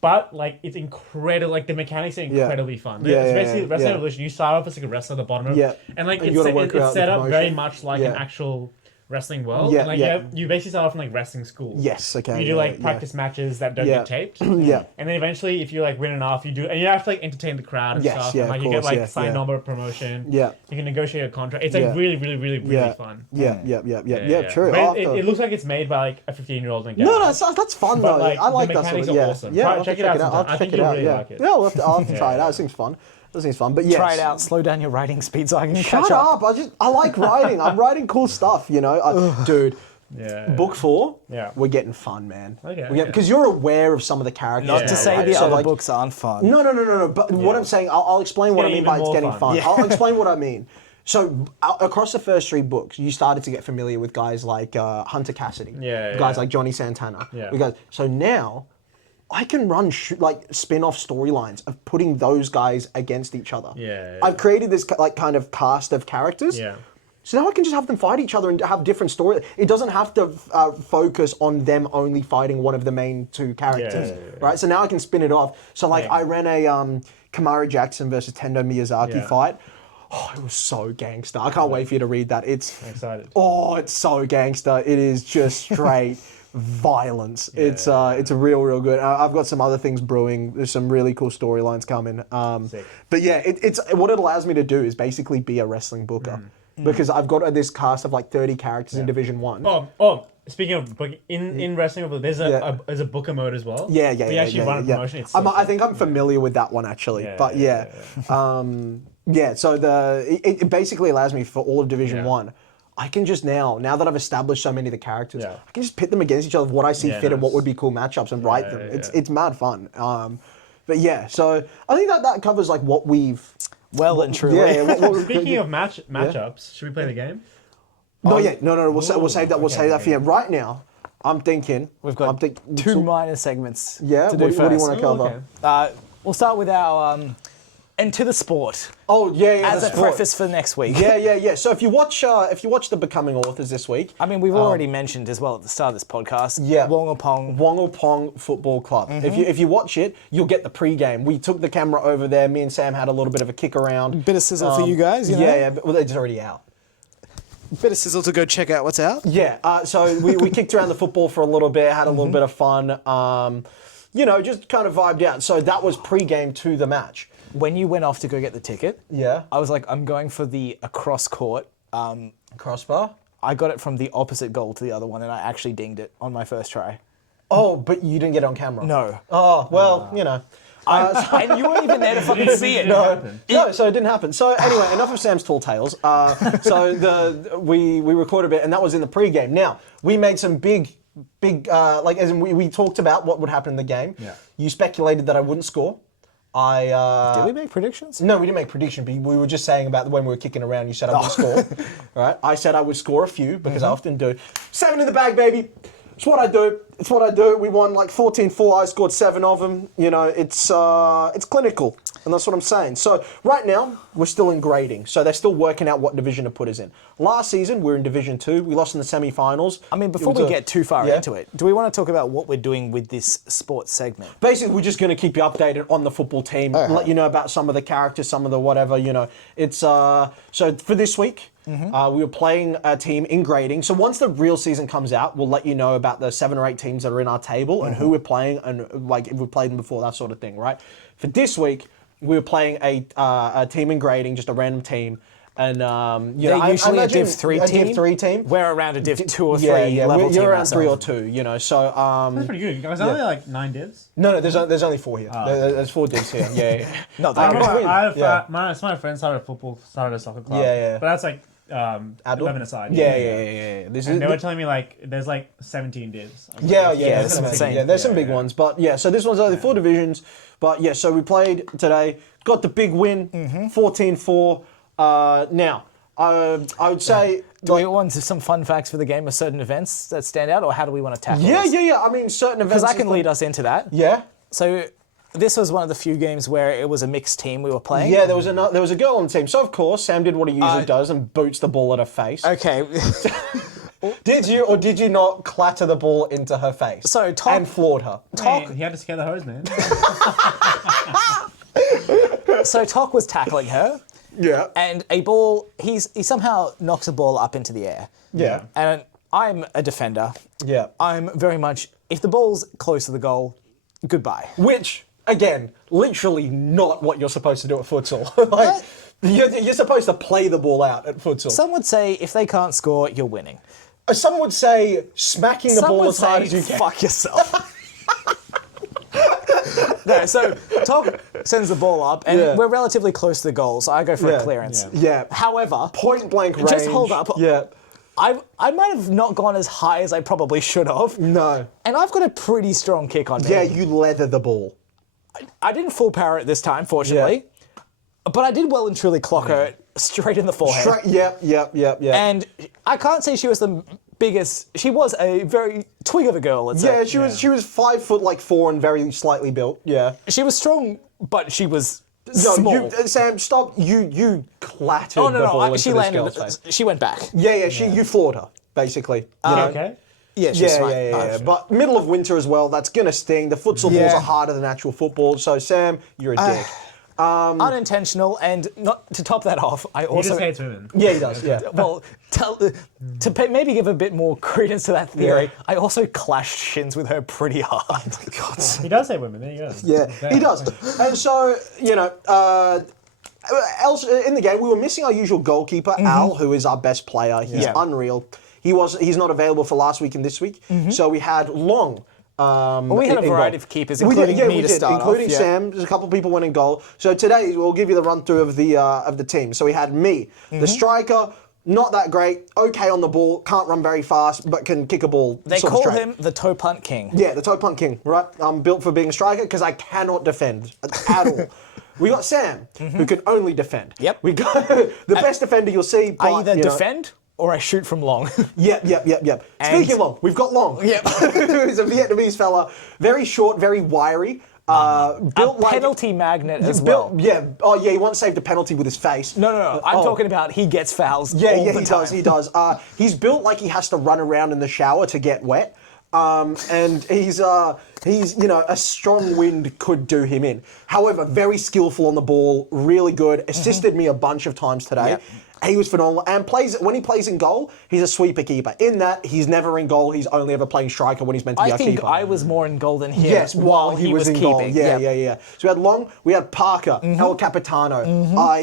but like it's incredible. Like the mechanics are incredibly fun. Yeah, It's yeah, basically yeah, Wrestling yeah. Revolution. You start off as like a wrestler at the bottom of Yeah. and like And it's you gotta work out it's set the up very promotion. much like Yeah. an actual wrestling world. Yeah, And like yeah. you basically start off in like wrestling school. Yes. Okay. You do like practice matches that don't Yeah. get taped. Yeah. And then eventually, if you like win enough, you do, and you have to like entertain the crowd and Yes, stuff. yeah, and like of you get course, like yeah, signed yeah. number promotion. Yeah. You can negotiate a contract. It's like Yeah. really fun. Yeah. True. But I'll it, have to- it looks like it's made by like a 15-year-old in No, that's fun But, though. like, I like the that sort mechanics of. are Yeah. awesome. Yeah. Try- I'll have check to it out I'll have sometime. to I check think it you'll out. really Yeah. like it. Yeah. I'll have to try it out. Yeah. It seems fun. That seems fun. But yes. Try it out, slow down your writing speed so I can Shut catch up. up! I like writing. I'm writing cool stuff. You know, dude. Yeah. Book 4. Yeah. We're getting fun, man. Okay. Because you're aware of some of the characters. Not Yeah, to say right. the So, other like, books aren't fun. No. But what I'm saying, I'll explain what I getting mean by even it's more getting fun. fun. Yeah. I'll explain what I mean. So across the first 3 books, you started to get familiar with guys like Hunter Cassidy, Yeah, guys yeah. like Johnny Santana. Yeah. So now I can run like spin-off storylines of putting those guys against each other. Yeah. I've created this like kind of cast of characters. Yeah. So now I can just have them fight each other and have different stories. It doesn't have to focus on them only fighting one of the main 2 characters, Yeah. right? So now I can spin it off. So like Yeah. I ran a Kamari Jackson versus Tendo Miyazaki Yeah. fight. Oh, it was so gangster. I can't wait for you to read that. I'm excited. Oh, it's so gangster. It is just straight violence. It's real good. I've got some other things brewing. There's some really cool storylines coming. Sick. But yeah, it's what it allows me to do is basically be a wrestling booker. Because I've got this cast of like 30 characters in Division 1. Oh, speaking of book, in Wrestling Revolution, there's a booker mode as well. Yeah. We actually run a promotion. It's so I think I'm familiar with that one actually. Yeah, But yeah, so it basically allows me for all of Division Yeah. 1. I can just now that I've established so many of the characters, Yeah. I can just pit them against each other of what I see Yeah, fit and what nice. would be cool matchups and write Yeah, them. yeah. It's mad fun. But yeah, so I think that covers like what we've. Well and truly. Yeah. Speaking of matchups, should we play the game? No, we'll save that. We'll okay, save that for okay. you. Right now, I'm thinking We've got 2 minor segments Yeah, to do what do you first. want to cover? okay. We'll start with our Enter the Sport Oh yeah, as the a sport. preface for next week. Yeah. So if you watch the Becoming Authors this week, I mean, we've already mentioned as well at the start of this podcast, Yeah. Wongapong. Wongapong Football Club. If you watch it, you'll get the pre-game. We took the camera over there. Me and Sam had a little bit of a kick around. Bit of sizzle for you guys, you know? Yeah, but well, it's already out. Bit of sizzle to go check out what's out. Yeah, so we kicked around the football for a little bit, had a little bit of fun, just kind of vibed out. So that was pre-game to the match. When you went off to go get the ticket, Yeah. I was like, I'm going for the across court. Crossbar? I got it from the opposite goal to the other one, and I actually dinged it on my first try. Oh, but you didn't get it on camera? No. Oh, well, you know. And you weren't even there to fucking see it. No, so it didn't happen. So anyway, enough of Sam's tall tales. We recorded a bit, and that was in the pre-game. Now we made some big, as in we talked about what would happen in the game. Yeah. You speculated that I wouldn't score. Did we make predictions? No, we didn't make predictions. But we were just saying about when we were kicking around. You said I would score. Right? I said I would score a few because I often do. 7 in the bag, baby. It's what I do. It's what I do. We won like 14-4. I scored 7 of them. You know, it's clinical, and that's what I'm saying. So right now we're still in grading, so they're still working out what division to put us in. Last season we were in Division 2. We lost in the semi-finals. I mean, before we get too far into it, do we want to talk about what we're doing with this sports segment? Basically, we're just going to keep you updated on the football team, let you know about some of the characters, some of the whatever. You know, it's so for this week. We were playing a team in grading. So once the real season comes out, we'll let you know about the 7 or 8 teams that are in our table and who we're playing and like if we've played them before, that sort of thing, right? For this week, we were playing a team in grading, just a random team. And They're usually a Div 3 team. A Div 3 team. We're around a Div 2 or 3 yeah, level you're team around 3 or ourselves. 2, you know. So That's pretty good. Guys, only like 9 divs. no, there's only 4 here. There's 4 divs here. Yeah. Not I that remember good. I have Yeah. my friend started a soccer club. Yeah. But that's like Adult? 11 aside. Yeah. This And is they were telling me like there's like 17 divs. Yeah, that's some insane. Yeah, there's some big ones, but yeah. So this one's only 4 divisions, but yeah. So we played today, got the big win, 14-4. Now, I would say. Do we want some fun facts for the game or certain events that stand out, or how do we want to tackle Yeah. this? I mean, certain events. Because I can lead us into that. Yeah. So this was one of the few games where it was a mixed team we were playing. Yeah, there was a girl on the team. So of course, Sam did what he usually does and boots the ball at her face. Okay. Did you or did you not clatter the ball into her face? So Tom and floored her. Man, he had to scare the hose, man. So Tok was tackling her, Yeah. and a ball. He somehow knocks a ball up into the air. Yeah. And I'm a defender. Yeah. I'm very much. If the ball's close to the goal, goodbye. Which, again, literally not what you're supposed to do at futsal. like, you're supposed to play the ball out at futsal. Some would say if they can't score, you're winning. Some would say smacking the Some ball would as hard say as you can. fuck yourself. No, so Tok sends the ball up, and Yeah. we're relatively close to the goal, so I go for Yeah. a clearance. Yeah. However, Point blank range. Just hold up. Yeah. I might have not gone as high as I probably should have, No. and I've got a pretty strong kick on me. Yeah, you leather the ball. I didn't full power it this time, fortunately, but I did well and truly clock her straight in the forehead. Straight. Yep. And I can't say she was the biggest. She was a very twig of a girl. Let's say. Yeah, she was 5'4" and very slightly built. Yeah. She was strong, but she was No, small. Sam, stop. You clattered Oh the no, ball no! into She this landed. girl's face. She went back. Yeah. You floored her, basically. You know? Okay. Yeah, she's fine. Yeah. But middle of winter as well, that's going to sting. The futsal balls Yeah. are harder than actual football. So, Sam, you're a dick. Unintentional, and not to top that off, I He also just hates women. Yeah, he does, yeah. well maybe give a bit more credence to that theory. I also clashed shins with her pretty hard. He does hate women. There you go. Yeah, he does. And so, you know, else in the game, we were missing our usual goalkeeper, Al, who is our best player. He's unreal. He's not available for last week and this week. So we had Long. We had a variety of keepers, including me to start including off, yeah. Sam. There's a couple of people went in goal. So today we'll give you the run through of the team. So we had me, the striker, not that great, okay on the ball, can't run very fast, but can kick a ball. They sort of call straight. him the toe punt king. Yeah, the toe punt king, right? I'm built for being a striker because I cannot defend at all. We got Sam, who can only defend. Yep. We got the best defender you'll see. But, I either you know, defend or I shoot from long. Yep. And- Speaking of Long, we've got Long. Yep. Who's a Vietnamese fella, very short, very wiry. Built like Penalty magnet as built, well. Yeah. Oh, yeah. He once saved a penalty with his face. No. I'm Oh. talking about he gets fouls. Yeah, all the he time. does. He does. He's built like he has to run around in the shower to get wet. And he's a strong wind could do him in. However, very skillful on the ball, really good. Assisted me a bunch of times today. Yep. He was phenomenal. And when he plays in goal, he's a sweeper keeper. In that, he's never in goal. He's only ever playing striker when he's meant to be I our think keeper. I was more in goal than him. Yes, while he was in keeping. goal. Yeah. So we had Long, we had Parker, El Capitano,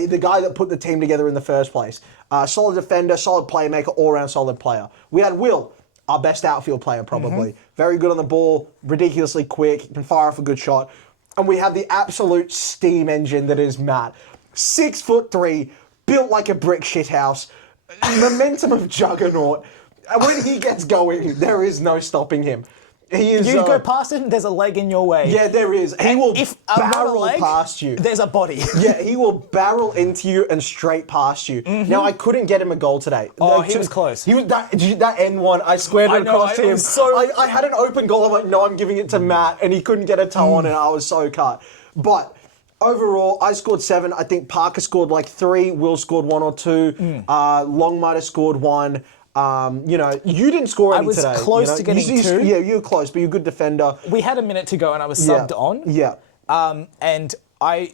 the guy that put the team together in the first place. Solid defender, solid playmaker, all-round solid player. We had Will, our best outfield player probably. Very good on the ball, ridiculously quick, can fire off a good shot. And we have the absolute steam engine that is Matt. 6'3", built like a brick shithouse, momentum of juggernaut. And when he gets going, there is no stopping him. He is. You go past him, there's a leg in your way. Yeah, there is. He will If not a barrel leg, past you. there's a body. Yeah, he will barrel into you and straight past you. Now, I couldn't get him a goal today. Oh, he was close. He was that end one. I squared it across to him. I had an open goal. I'm like, no, I'm giving it to Matt, and he couldn't get a toe on it. I was so cut. But overall, I scored 7. I think Parker scored like 3. Will scored 1 or 2. Long might have scored 1. You didn't score any today. I was close to getting 2. Yeah, you were close, but you're a good defender. We had a minute to go, and I was subbed on. Yeah. And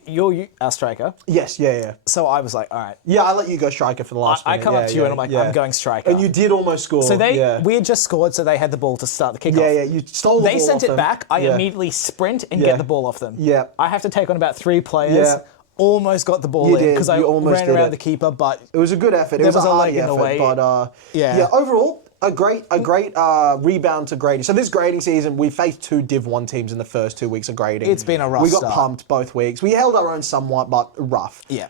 you're our striker. Yes, yeah. So I was like, all right. Yeah, I let you go striker for the last I minute. come up to you and I'm like, I'm going striker. And you did almost score. So we had just scored, so they had the ball to start the kickoff. Yeah, you stole the ball. They sent off it them. back. I immediately sprint and get the ball off them. Yeah. I have to take on about 3 players. Yeah. Almost got the ball You in did. because I You almost ran did around it. the keeper, but It was a good effort. It There was was a a hard leg in the effort, way. but overall, a great rebound to grading. So this grading season, we faced 2 Div 1 teams in the first 2 weeks of grading. It's been a rough We got start. pumped both weeks. We held our own somewhat, but rough. Yeah.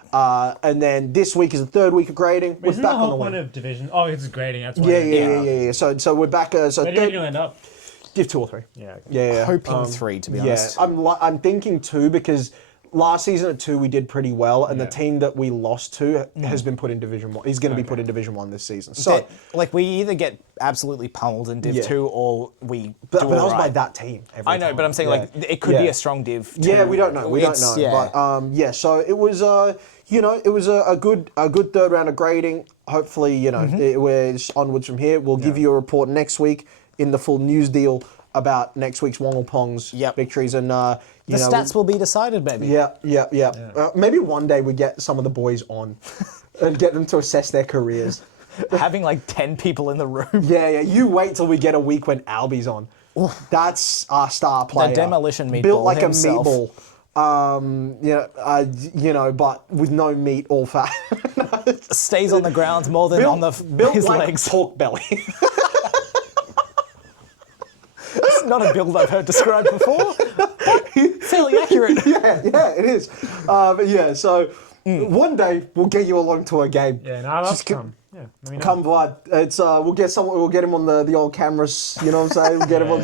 And then this week is the 3rd week of grading. We're Isn't back the on the whole point win. of division? Oh, it's grading. That's why. Yeah. So we're back. Where do you think you'll end up? Div 2 or 3. Yeah. Yeah. hoping 3, to be honest. I'm thinking 2 because last season at 2 we did pretty well, and the Yeah. team that we lost to has been put in Division 1. He's going to be put in Division 1 this season. So, We either get absolutely pummeled in Div 2 or we but do that was all by right. that team. every I know, time. but I'm saying Yeah. like it could be Yeah. a strong Div 2. Yeah, we don't know. We don't know. Yeah. But so it was. It was a good 3rd round of grading. Hopefully, we're just onwards from here. We'll give you a report next week in the full news deal about next week's Wongapong's victories and the stats will be decided, maybe. Yeah. Maybe one day we get some of the boys on and get them to assess their careers. Having like 10 people in the room. Yeah. You wait till we get a week when Albie's on. That's our star player. The demolition meatball built like himself. a meatball. But with no meat or fat. Stays on the ground more than on built his like legs. pork belly. It's not a build I've heard described before. Fairly accurate. yeah, it is. So one day we'll get you along to a game. Yeah, no, I'll have to come. Yeah, let me know. Come by. It's we'll get someone. We'll get him on the old cameras. You know what I'm saying? We'll get him on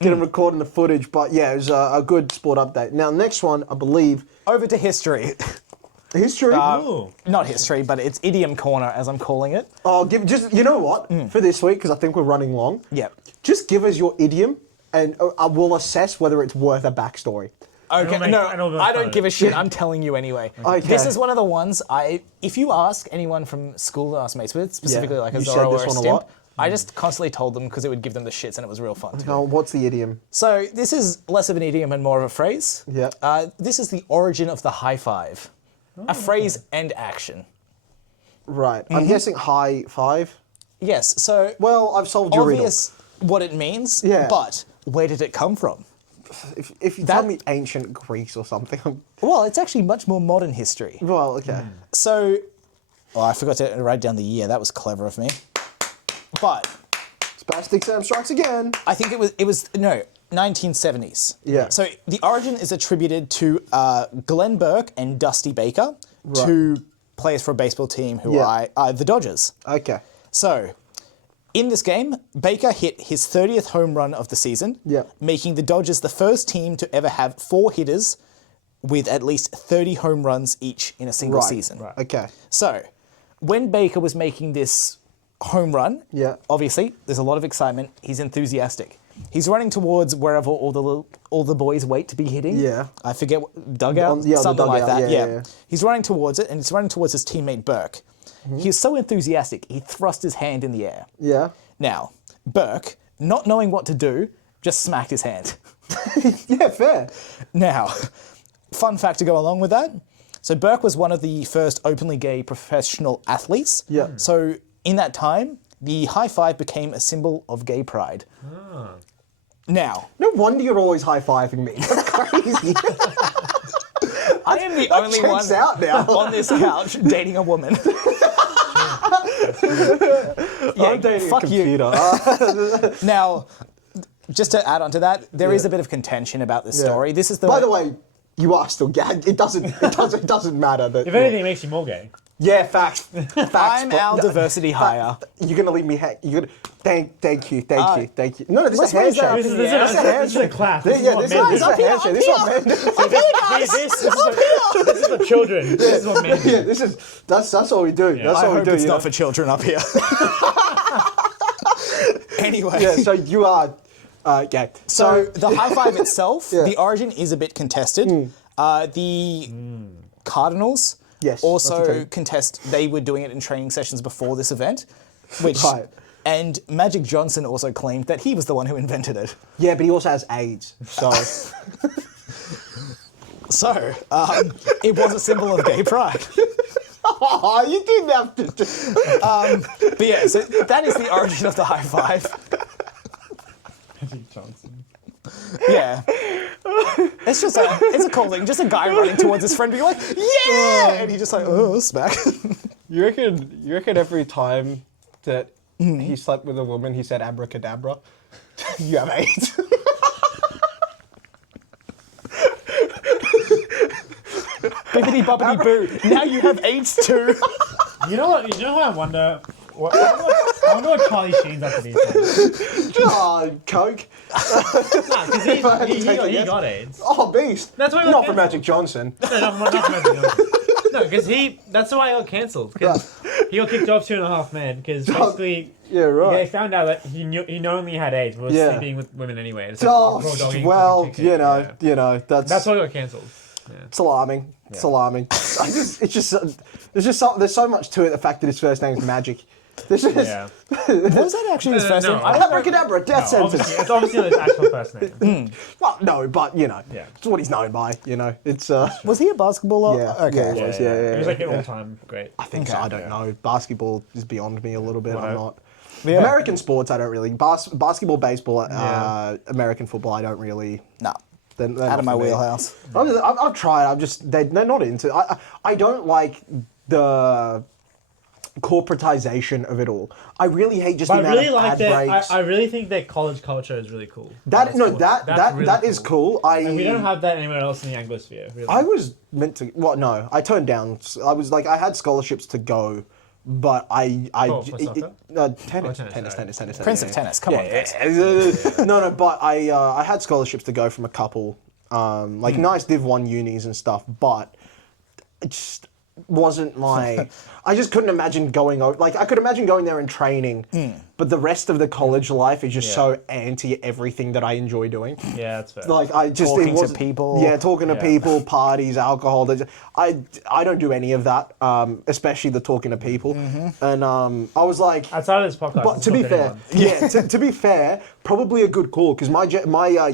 get him recording the footage. But yeah, it was a good sport update. Now next one, I believe, Over to history. history. Ooh. Not history, but it's idiom corner, as I'm calling it. I'll give just you know what for this week because I think we're running long. Yep. Just give us your idiom, and we'll assess whether it's worth a backstory. Okay, make- no, and it'll I make fun don't of give it. a shit. I'm telling you anyway. Okay. This is one of the ones if you ask anyone from school that I was mates with, specifically like a You said Zorro this or a one a Stimp, lot. I just constantly told them because it would give them the shits and it was real fun. to me. Oh, what's the idiom? So this is less of an idiom and more of a phrase. Yeah. This is the origin of the high five. A phrase and action. Right. I'm guessing high 5. Yes, so Well, I've solved your riddle. obvious what it means, Yeah. but where did it come from? If you tell me ancient Greece or something, Well, it's actually much more modern history. well, okay. So, I forgot to write down the year. That was clever of me. But Spastic Sam strikes again. I think it was 1970s. Yeah. So the origin is attributed to Glenn Burke and Dusty Baker, Right. 2 players for a baseball team who Yeah. are the Dodgers. Okay. So, in this game, Baker hit his 30th home run of the season, Yeah. making the Dodgers the first team to ever have 4 hitters with at least 30 home runs each in a single Right. season. Right. Okay. So, when Baker was making this home run, Yeah. obviously there's a lot of excitement. He's enthusiastic. He's running towards wherever all the boys wait to be hitting. Yeah. I forget dugout, Yeah, the something like dugout, that. yeah. He's running towards it, and he's running towards his teammate Burke. He was so enthusiastic, he thrust his hand in the air. Yeah. Now, Burke, not knowing what to do, just smacked his hand. Yeah, fair. Now, fun fact to go along with that. So Burke was one of the first openly gay professional athletes. Yeah. So in that time, the high five became a symbol of gay pride. Now, No wonder you're always high-fiving me. That's crazy. I am the only checks one out now. on this couch dating a woman. I'm dating fuck a you. computer. Now, just to add on to that, there is a bit of contention about this story. This is By the way, you are still gay. It doesn't matter that. If anything, it makes you more gay. Yeah, facts. Facts. I'm but- our diversity hire. You're gonna leave me hang. You're gonna thank you. No, this is a raise that handshake. up. This is a class. This is Yeah, what this men do. is a handshake. This is what men do. This is for children. This is what men do. Yeah, that's all we do. That's I all we hope do. it's you not know? for children up here. Anyway. Yeah, so you are gay. So the high five itself, Yeah. the origin is a bit contested. The Cardinals Yes, that's the also team. contest. They were doing it in training sessions before this event, which Right. and Magic Johnson also claimed that he was the one who invented it. Yeah, but he also has AIDS. So So it was a symbol of gay pride. oh, you didn't have to. But yeah, so that is the origin of the high five. Magic Johnson. Yeah. It's just it's a cool thing. Just a guy running towards his friend being like, yeah! And he just like, oh, smack. You reckon every time that he slept with a woman, he said abracadabra? You have AIDS. Bippity boppity boo. Now you have AIDS too. You know what? You know what I wonder? I wonder what Charlie Sheen's up to these days. Oh, Coke. Nah, because he Yes. got AIDS. Oh, beast. That's why he got Not for cancelled. Magic Johnson. No, not Magic Johnson. No, because that's why he got cancelled. Because he got kicked off 2.5 Men. Because basically, Yeah, right. they found out that he knowingly had AIDS, but was Yeah. sleeping with women anyway. It's like, Oh, raw dogging well, fucking chicken. you know, That's why he got cancelled. it's alarming. It's alarming. There's so much to it. The fact that his first name's Magic. This is Yeah. Was that actually his first no. name? I don't know. abracadabra, death sentence. It's obviously not his actual first name. Well, no, but Yeah. it's what he's known by. It's Was he a basketballer? yeah, Okay. yeah, it was, yeah. He was like an all-time great. I think so. I don't know. Basketball is beyond me a little bit. I'm Whatever. not. Yeah. American sports, I don't really. Basketball, baseball, American football, I don't really. Nah. They're Out of not my for me. wheelhouse. I've tried. They're not into. I don't like the corporatization of it all. I really hate just But the I amount really of like ad that. breaks. I really think that college culture is really cool. that That's really is cool. And we don't have that anywhere else in the Anglosphere. Really. I was meant to. Well, no, I turned down. I was like, I had scholarships to go, but for soccer? tennis. Prince of Tennis. Come on, guys. No, but I had scholarships to go from a couple, like nice Div 1 unis and stuff, but it just wasn't my. I just couldn't imagine going over. Like I could imagine going there and training, but the rest of the college life is just so anti everything that I enjoy doing. Yeah, that's fair. Like I just Talking it to wasn't- people. Yeah, talking to Yeah. people, parties, alcohol. I don't do any of that, especially the talking to people. And I was like, Outside of this podcast, but to be fair, to be fair, probably a good call because my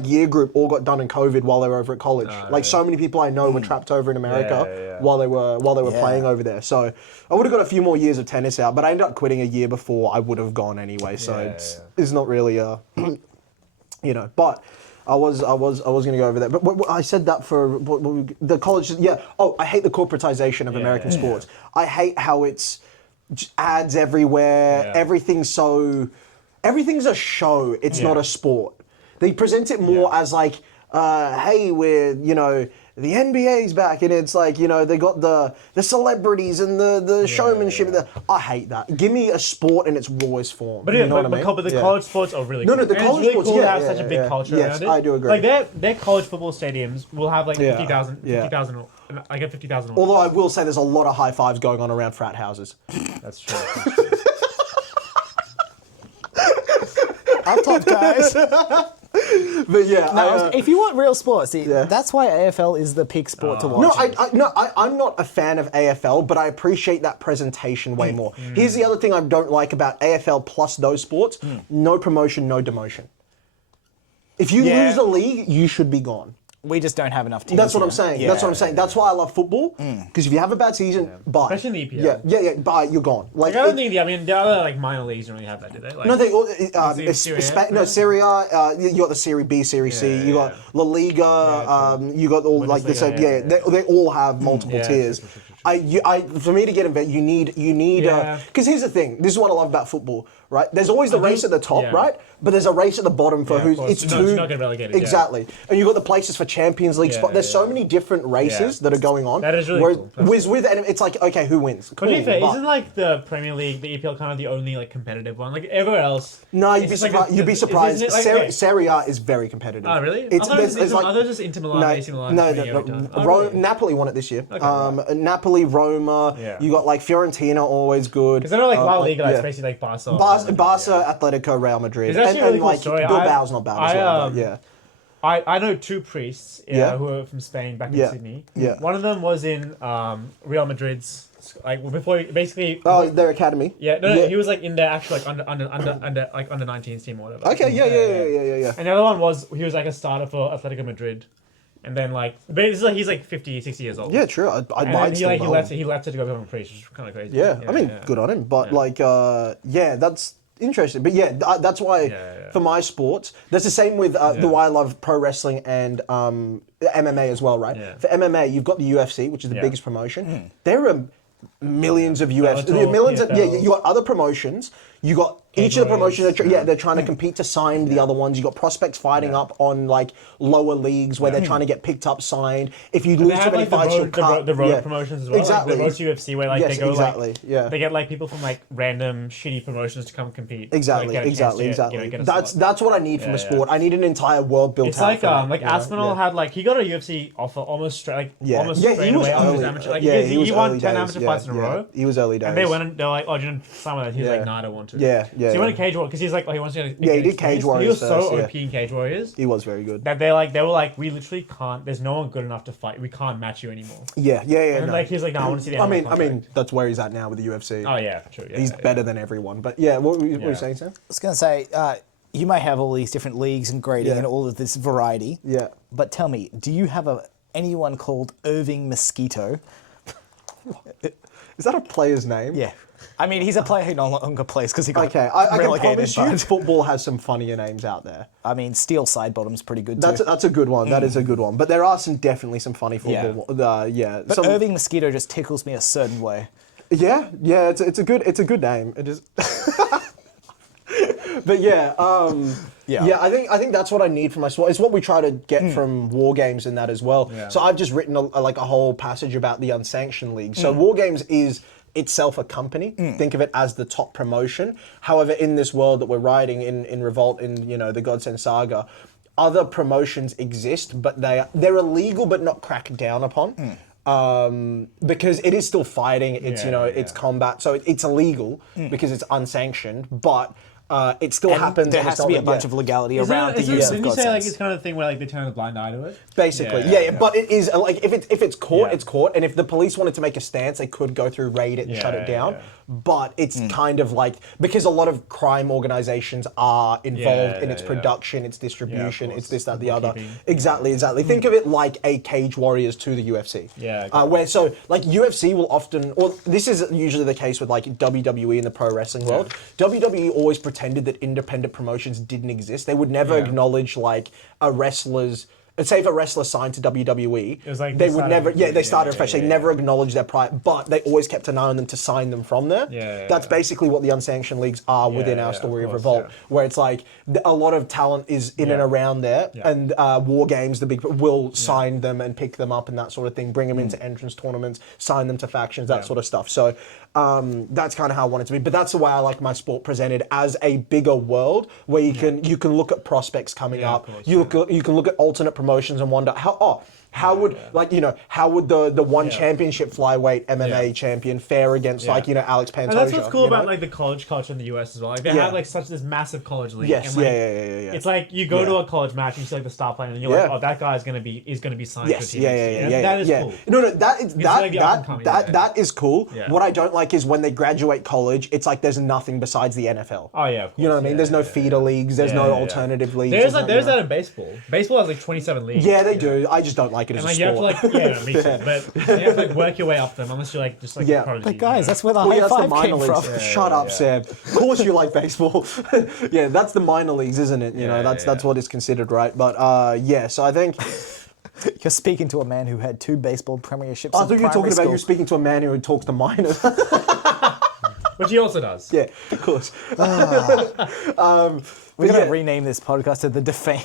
year group all got done in COVID while they were over at college. Like so many people I know were trapped over in America Yeah. while they were Yeah. playing over there. So I would have got a few more years of tennis out, but I ended up quitting a year before I would have gone anyway. So it's not really but. I was going to go over that, but I said that for the college. Yeah. Oh, I hate the corporatization of American sports. I hate how it's just ads everywhere. Yeah. Everything's a show. It's not a sport. They present it more as like, hey, we're the NBA's back, and it's like they got the celebrities and the showmanship. I hate that. Give me a sport in its rawest form. But you know what I mean? but the college sports are really No, cool. no, the And college it's really sports, cool to yeah, have yeah, such a big yeah. culture Yes, around it. I do agree. Like their college football stadiums will have like Yeah. 50,000, Yeah. 50,000, like 50,000. Although I will say there's a lot of high fives going on around frat houses. That's true. Up top, guys. But yeah, If you want real sports, that's why AFL is the peak sport to watch. I'm not a fan of AFL, but I appreciate that presentation way more. Here's the other thing I don't like about AFL plus those sports: no promotion, no demotion. If you Yeah. lose a league, you should be gone. We just don't have enough teams. That's what I'm here. saying. Yeah. That's what I'm saying. That's why I love football. Because if you have a bad season, bye. Especially in the EPL. Yeah, bye. You're gone. Like I don't think the other like minor leagues don't really have that, do they? Like, No, they all. Serie A? Serie A. You got the Serie B, Serie C. You got La Liga. You got all like this. Bundesliga, They all have multiple Yeah, tiers. true. For me to get involved, you need because here's the thing. This is what I love about football, right? There's always the race at the top, right? But there's a race at the bottom for who's it's not getting relegated. Exactly, and you've got the places for Champions League spot. There's so many different races that are going on. That is really cool. And it's like, okay, who wins? But to be fair, isn't like the Premier League, the EPL, kind of the only like competitive one? Like everywhere else. No, you'd be surprised. You'd be surprised. Serie A is very competitive. Oh, really? I thought it was just Inter Milan, AC Milan. No. Napoli won it this year. Napoli, Roma. Yeah. You got like Fiorentina, always good. Because I know like La Liga, it's basically like Barca. Barca, Atletico, Real Madrid. It's actually a really cool like story. Bilbao's not bad as well. But yeah. I know two priests who are from Spain back in Sydney. Yeah. One of them was in Real Madrid's before basically. Oh, their academy. Yeah, no, he was like in their actual like under 19s team or whatever. Okay, yeah. And the other one was he was like a starter for Atletico Madrid, and then like he's like 50, 60 years old. Yeah, true. He left it to go become a priest, which is kind of crazy. Yeah, I mean, good on him. But that's interesting. But that's why for my sports, that's the same with the why I love pro wrestling and MMA as well, right? Yeah. For MMA, you've got the UFC, which is the biggest promotion. There are millions of UFC, you got other promotions. You got each of the promotions. They're trying to compete to sign the other ones. You got prospects fighting up on like lower leagues where they're trying to get picked up, signed. If you lose too many fights, you'll cut. The road promotions as well. Exactly. Like the road to UFC where like they go they get like people from like random shitty promotions to come compete. Exactly. That's what I need from a sport. I need an entire world built out. It's like Aspinall had like he got a UFC offer almost straight away on his amateur. Like he won 10 amateur fights in a row. He was early days. And they went and they're like, oh, do you know some of that? He was like, no, I don't want to. Yeah. So he went to Cage Warriors because he's like, he wants to. He did Cage Warriors. He was so OP in Cage Warriors. He was very good. That they were like, we literally can't. There's no one good enough to fight. We can't match you anymore. Yeah. And like he's like, no, I want to see the. I mean, that's where he's at now with the UFC. Oh yeah, true. Yeah, he's better than everyone. But yeah, what were you saying, Sam? I was going to say, you may have all these different leagues and grading and all of this variety. Yeah. But tell me, do you have anyone called Irving Mosquito? Is that a player's name? Yeah. I mean, he's a player who no longer plays because he got I can relegated. promise you football has some funnier names out there. I mean, Steel Sidebottom's pretty good too. That's a good one. That is a good one. But there are definitely some funny football. But Irving Mosquito just tickles me a certain way. Yeah. It's a good name. It is. But I think that's what I need from my sport. It's what we try to get from war games and that as well. Yeah. So I've just written a whole passage about the unsanctioned league. So war games is itself a company. Think of it as the top promotion. However, in this world that we're riding in Revolt, in the Godsend Saga, other promotions exist, but they're illegal but not cracked down upon. Because it is still fighting. It's it's combat, so it's illegal because it's unsanctioned, but. It still happens. There has to be a bunch of legality around the use of Didn't you say like it's kind of the thing where like they turn a blind eye to it? Basically, yeah. But it is like if it's caught, it's caught, and if the police wanted to make a stance, they could go through, raid it, and shut it down. But it's kind of like because a lot of crime organizations are involved in its production, its distribution, it's this, that, the other. Exactly. Think of it like a Cage Warriors to the UFC. Where so like UFC will often, or this is usually the case with like WWE in the pro wrestling world. WWE always pretended that independent promotions didn't exist. They would never acknowledge like a wrestler's. And say if a wrestler signed to WWE, it was like they would never. They started fresh. They never acknowledged their pride, but they always kept an eye on them to sign them from there. That's basically what the unsanctioned leagues are within our story of Revolt, where it's like a lot of talent is in and around there, and War Games, the big will sign them and pick them up and that sort of thing, bring them into entrance tournaments, sign them to factions, that sort of stuff. So that's kind of how I want it to be. But that's the way I like my sport presented as a bigger world where you can look at prospects coming up. You can look at alternate promotions and wonder how would the one championship flyweight MMA champion fare against Alex Pantoja? And that's what's cool about like the college culture in the US as well. Like they have like such this massive college league. Yes, and, It's like you go to a college match and you see like the star player and you're like, oh, that guy is gonna be signed to a team. That is cool. No, that is cool. What I don't like is when they graduate college, it's like there's nothing besides the NFL. Oh yeah, of course. You know what I mean? There's no feeder leagues. There's no alternative leagues. There's that in baseball. Baseball has like 27 leagues. Yeah, they do. I just don't like it as a sport. You have to me too. But you have to like work your way up them unless you're like just like a prodigy. But guys, that's where the high five came from. Shut up, Sam. Of course you like baseball. That's the minor leagues, isn't it? That's what is considered, right? But so I think You're speaking to a man who had 2 baseball premierships. I thought you were talking about you speaking to a man who talks to minors. Which he also does. Yeah, of course. We're going to rename this podcast to The Defame.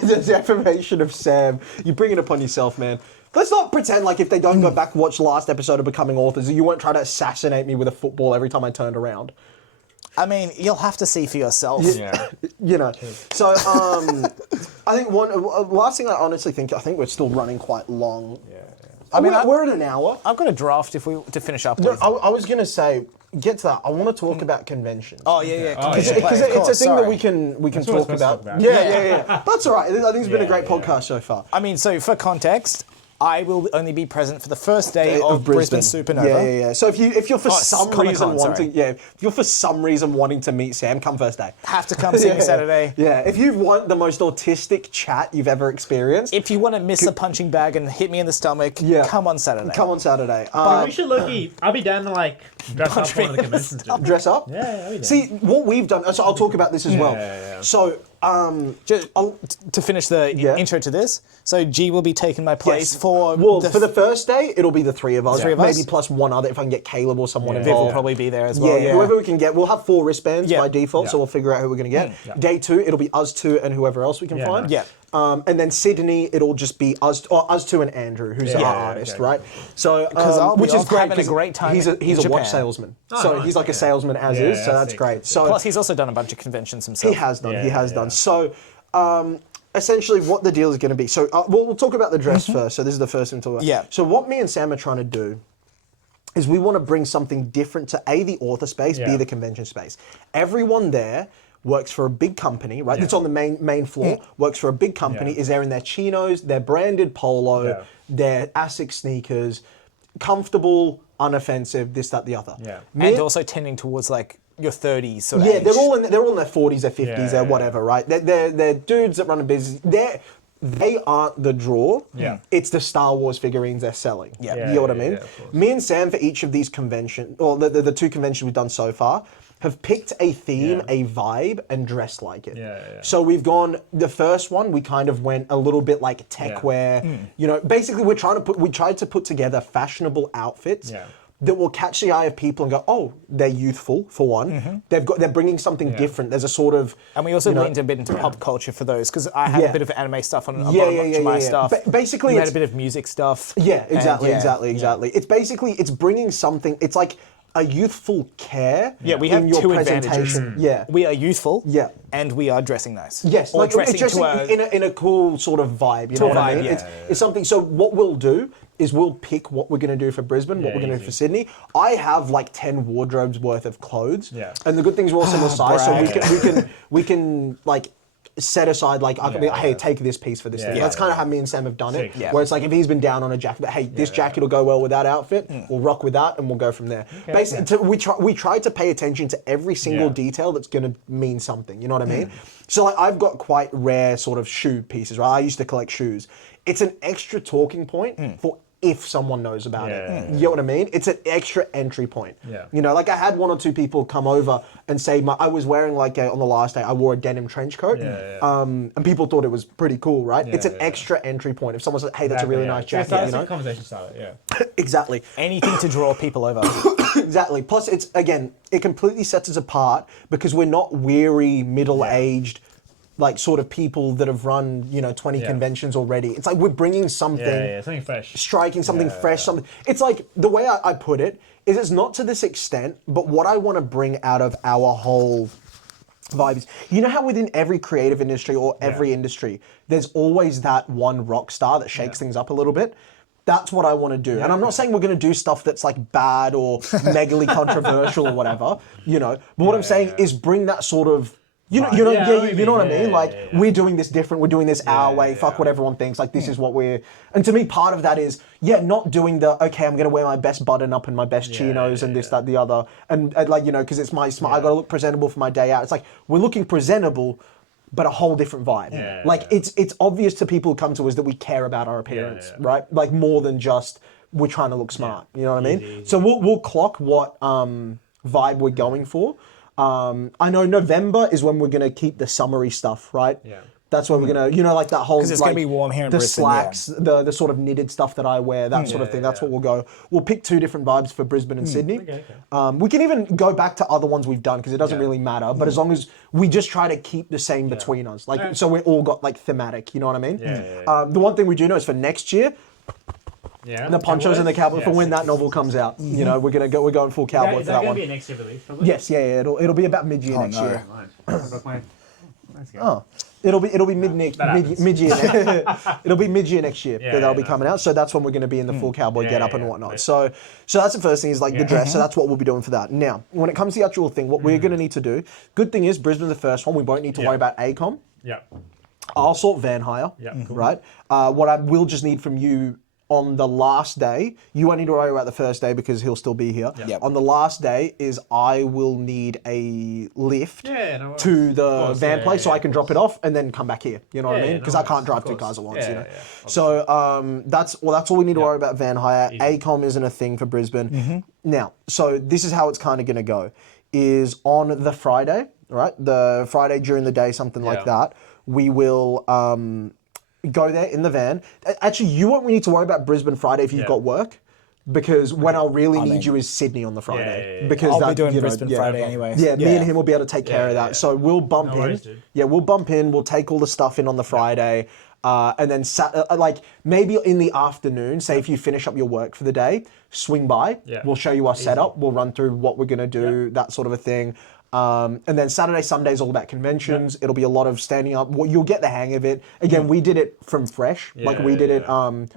The defamation of Sam. You bring it upon yourself, man. Let's not pretend like if they don't go back and watch last episode of Becoming Authors, you won't try to assassinate me with a football every time I turned around. I mean, you'll have to see for yourself. Yeah. You know. So, I think last thing I honestly think we're still running quite long. Yeah. I mean, we're at an hour. I've got a draft to finish up No, with. I was going to say, get to that. I want to talk about conventions. Oh, yeah. Oh, Because yeah. it's a thing that we can what we're talk supposed to about. talk about. Yeah. That's all right. I think it's been a great Yeah. podcast so far. I mean, so for context, I will only be present for the first day of Brisbane Supernova. Yeah. So if you're for some Comic-Con, reason sorry. if you're for some reason wanting to meet Sam, come first day. Have to come see me Saturday. Yeah. If you want the most autistic chat you've ever experienced, If you want to miss a punching bag and hit me in the stomach, come on Saturday. come on Saturday. We should I'll be down to like dress up for one of the conventions. dude. Dress up. Yeah, I'll be down. See what we've done. So I'll talk about this as well. Yeah. So Just to finish the intro to this, so G will be taking my place for for the first day, it'll be the 3 of us. Three of us? Maybe plus one other if I can get Caleb or someone Viv involved. will probably be there as well. Yeah, whoever we can get. We'll have 4 wristbands by default, so Yeah. we'll figure out who we're going to get. Yeah. Day 2, it'll be us 2 and whoever else we can Yeah, find. nice. Yeah. And then Sydney, it'll just be us 2 and Andrew, who's Yeah. our Yeah, artist, okay. right? So, I'll be which is off great. having a 'cause great time He's a in watch Japan. salesman, Oh, so nice, he's like a yeah. salesman as Yeah, is. So that's that's sick, great. that's So Plus, he's also done a bunch of conventions himself. he has done. Yeah, he has yeah. done. So, essentially, what the deal is going to be. So, we'll talk about the dress first. So, this is the first thing to talk about. Yeah. So, what me and Sam are trying to do is we want to bring something different to the author space, B, Yeah. the convention space. Everyone there works for a big company, right? It's on the main floor. Works for a big company. Yeah. Is there in their chinos, their branded polo, Yeah. their ASICS sneakers, comfortable, unoffensive, this, that, the other. Yeah. And also tending towards like your 30s sort of Yeah, age. they're all in their 40s, their 50s, Yeah, their yeah, whatever, right? They're dudes that run a business. They aren't the draw. Yeah. It's the Star Wars figurines they're selling. Yeah. You know what I mean? Yeah, of course. Me and Sam, for each of these conventions, or the 2 conventions we've done so far, have picked a theme, Yeah. a vibe, and dressed like it. Yeah. So we've gone, the first one, we kind of went a little bit like tech wear. You know, basically we tried to put together fashionable outfits. Yeah. That will catch the eye of people and go, oh, they're youthful for one. They're bringing something different. There's a sort of, And we also you know, leaned a bit into pop culture for those because I had Yeah. a bit of anime stuff on a Yeah, lot yeah, of yeah, my yeah. stuff. Basically, we had it's- a bit of music stuff. Yeah, And exactly. yeah. It's bringing something. It's like a youthful care. Yeah, we in have your 2 presentation. advantages. Yeah. We are youthful. Yeah. And we are dressing nice. Yes, Or like dressing it's just to a... in a cool sort of vibe. You know what I vibe, mean? yeah. It's something. So what we'll do is we'll pick what we're going to do for Brisbane, what Yeah, we're going to do easy. for Sydney. I have like 10 wardrobes worth of clothes. Yeah. And the good thing is we're all similar size, so brag. we can like set aside like I can be like, hey, take this piece for this Yeah, thing. yeah, That's kind of how me and Sam have done it. Sick. Yeah. Where it's like if he's been down on a jacket, but hey, this jacket will go well with that outfit. We'll rock with that, and we'll go from there. Basically, we try to pay attention to every single Yeah. detail that's going to mean something. You know what I mean? So like I've got quite rare sort of shoe pieces. Right, I used to collect shoes. It's an extra talking point for if someone knows about it. Yeah. You know what I mean? It's an extra entry point. Yeah. You know, like I had 1 or 2 people come over and say I was wearing like on the last day I wore a denim trench coat. And people thought it was pretty cool, right? It's an extra entry point. If someone says, "Hey, that's a really nice jacket," That's you know? a conversation starter. Yeah. Exactly. Anything to draw people over. Exactly. Plus, it completely sets us apart because we're not weary, middle-aged, like sort of people that have run 20 conventions already. It's like we're bringing something. Yeah, something fresh. Striking something fresh, something. It's like the way I put it is it's not to this extent, but what I want to bring out of our whole vibe is, you know how within every creative industry or every industry, there's always that one rock star that shakes things up a little bit. That's what I want to do. And I'm not saying we're going to do stuff that's like bad or megally controversial or whatever, But what I'm saying is bring that sort of you know what I mean? Like, we're doing this different, we're doing this our way, fuck what everyone thinks, like, this is what we're... And to me, part of that is, not doing the, okay, I'm going to wear my best button-up and my best chinos and this, that, the other, and like, because it's my smart, I got to look presentable for my day out. It's like, we're looking presentable, but a whole different vibe. It's obvious to people who come to us that we care about our appearance, right? Like, more than just, we're trying to look smart, you know what I mean? Easy. So we'll clock what vibe we're going for. I know November is when we're going to keep the summery stuff, right? Yeah. That's where we're gonna, like that whole. 'Cause it's gonna be warm here in the Brisbane, slacks, the sort of knitted stuff that I wear, that sort of thing. That's what we'll go. We'll pick 2 different vibes for Brisbane and Sydney. Okay. We can even go back to other ones we've done because it doesn't really matter. But as long as we just try to keep the same between us, like so we all got like thematic. You know what I mean? The one thing we do know is for next year. Yeah. The ponchos and the cowboy for when that novel comes out. We're going full cowboy Is for that that going to one. be a next year release? Probably? Yes, it'll be about mid-year next year. Let's go. Oh, it'll be mid-year. It'll be mid-year next year that'll be coming out. So that's when we're going to be in the full cowboy get-up and whatnot. Right. So that's the first thing is like the dress. So that's what we'll be doing for that. Now, when it comes to the actual thing, what we're going to need to do. Good thing is Brisbane's the first one. We won't need to worry about ACOM. Yeah. I'll sort van hire. Yeah. Cool. Right. What I will just need from you. On the last day, you won't need to worry about the first day because he'll still be here. Yep. On the last day is I will need a lift to the van place so I can drop it off and then come back here. You know what I mean? Because I can't drive 2 cars at once. So that's all we need to worry about van hire. ACOM isn't a thing for Brisbane. Now, so this is how it's kind of going to go. Is on the Friday, right? The Friday during the day, something like that. We will. Go there in the van. Actually, you won't need to worry about Brisbane Friday if you've got work, because when I'll really need you is Sydney on the Friday. Because I'll be doing Brisbane Friday anyway. Yeah, me and him will be able to take care of that. So we'll bump in. worries, dude. Yeah, we'll bump in. We'll take all the stuff in on the Friday, and then like maybe in the afternoon. Say if you finish up your work for the day, swing by. Yeah. We'll show you our setup. We'll run through what we're gonna do, that sort of a thing. And then Saturday, Sunday is all about conventions. It'll be a lot of standing up. Well, you'll get the hang of it. Again, we did it from fresh. Like we did it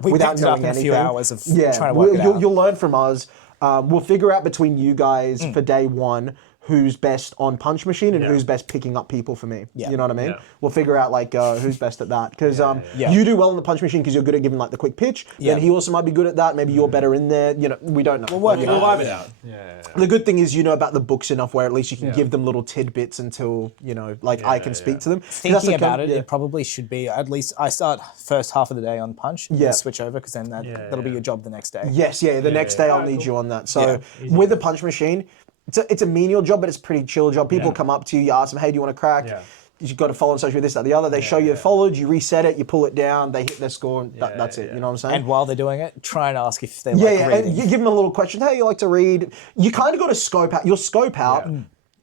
We without picked it up knowing in a anything. few hours of trying to work it out. You'll learn from us. We'll figure out between you guys for day one who's best on punch machine and who's best picking up people for me. Yeah. You know what I mean? Yeah. We'll figure out like who's best at that because you do well on the punch machine because you're good at giving like the quick pitch. Yeah. Then he also might be good at that. Maybe you're better in there. You know, we don't know. We'll work it We'll out. vibe it out. Yeah. The good thing is you know about the books enough where at least you can give them little tidbits until, like I can speak to them. 'Cause that's Thinking the about it, it probably should be at least I start first half of the day on punch and then switch over because then that'll be your job the next day. Yes, the next day I'll need you on that. So with the punch machine, it's a menial job, but it's a pretty chill job. People come up to you, you ask them, hey, do you want to crack? Yeah. You've got to follow on social media, this, that, the other. They show you followed, you reset it, you pull it down, they hit their score, and that's it. You know what I'm saying? And while they're doing it, try and ask if they yeah, like reading. and you give them a little question. Hey, you like to read? You kind of got to scope out. You'll scope out.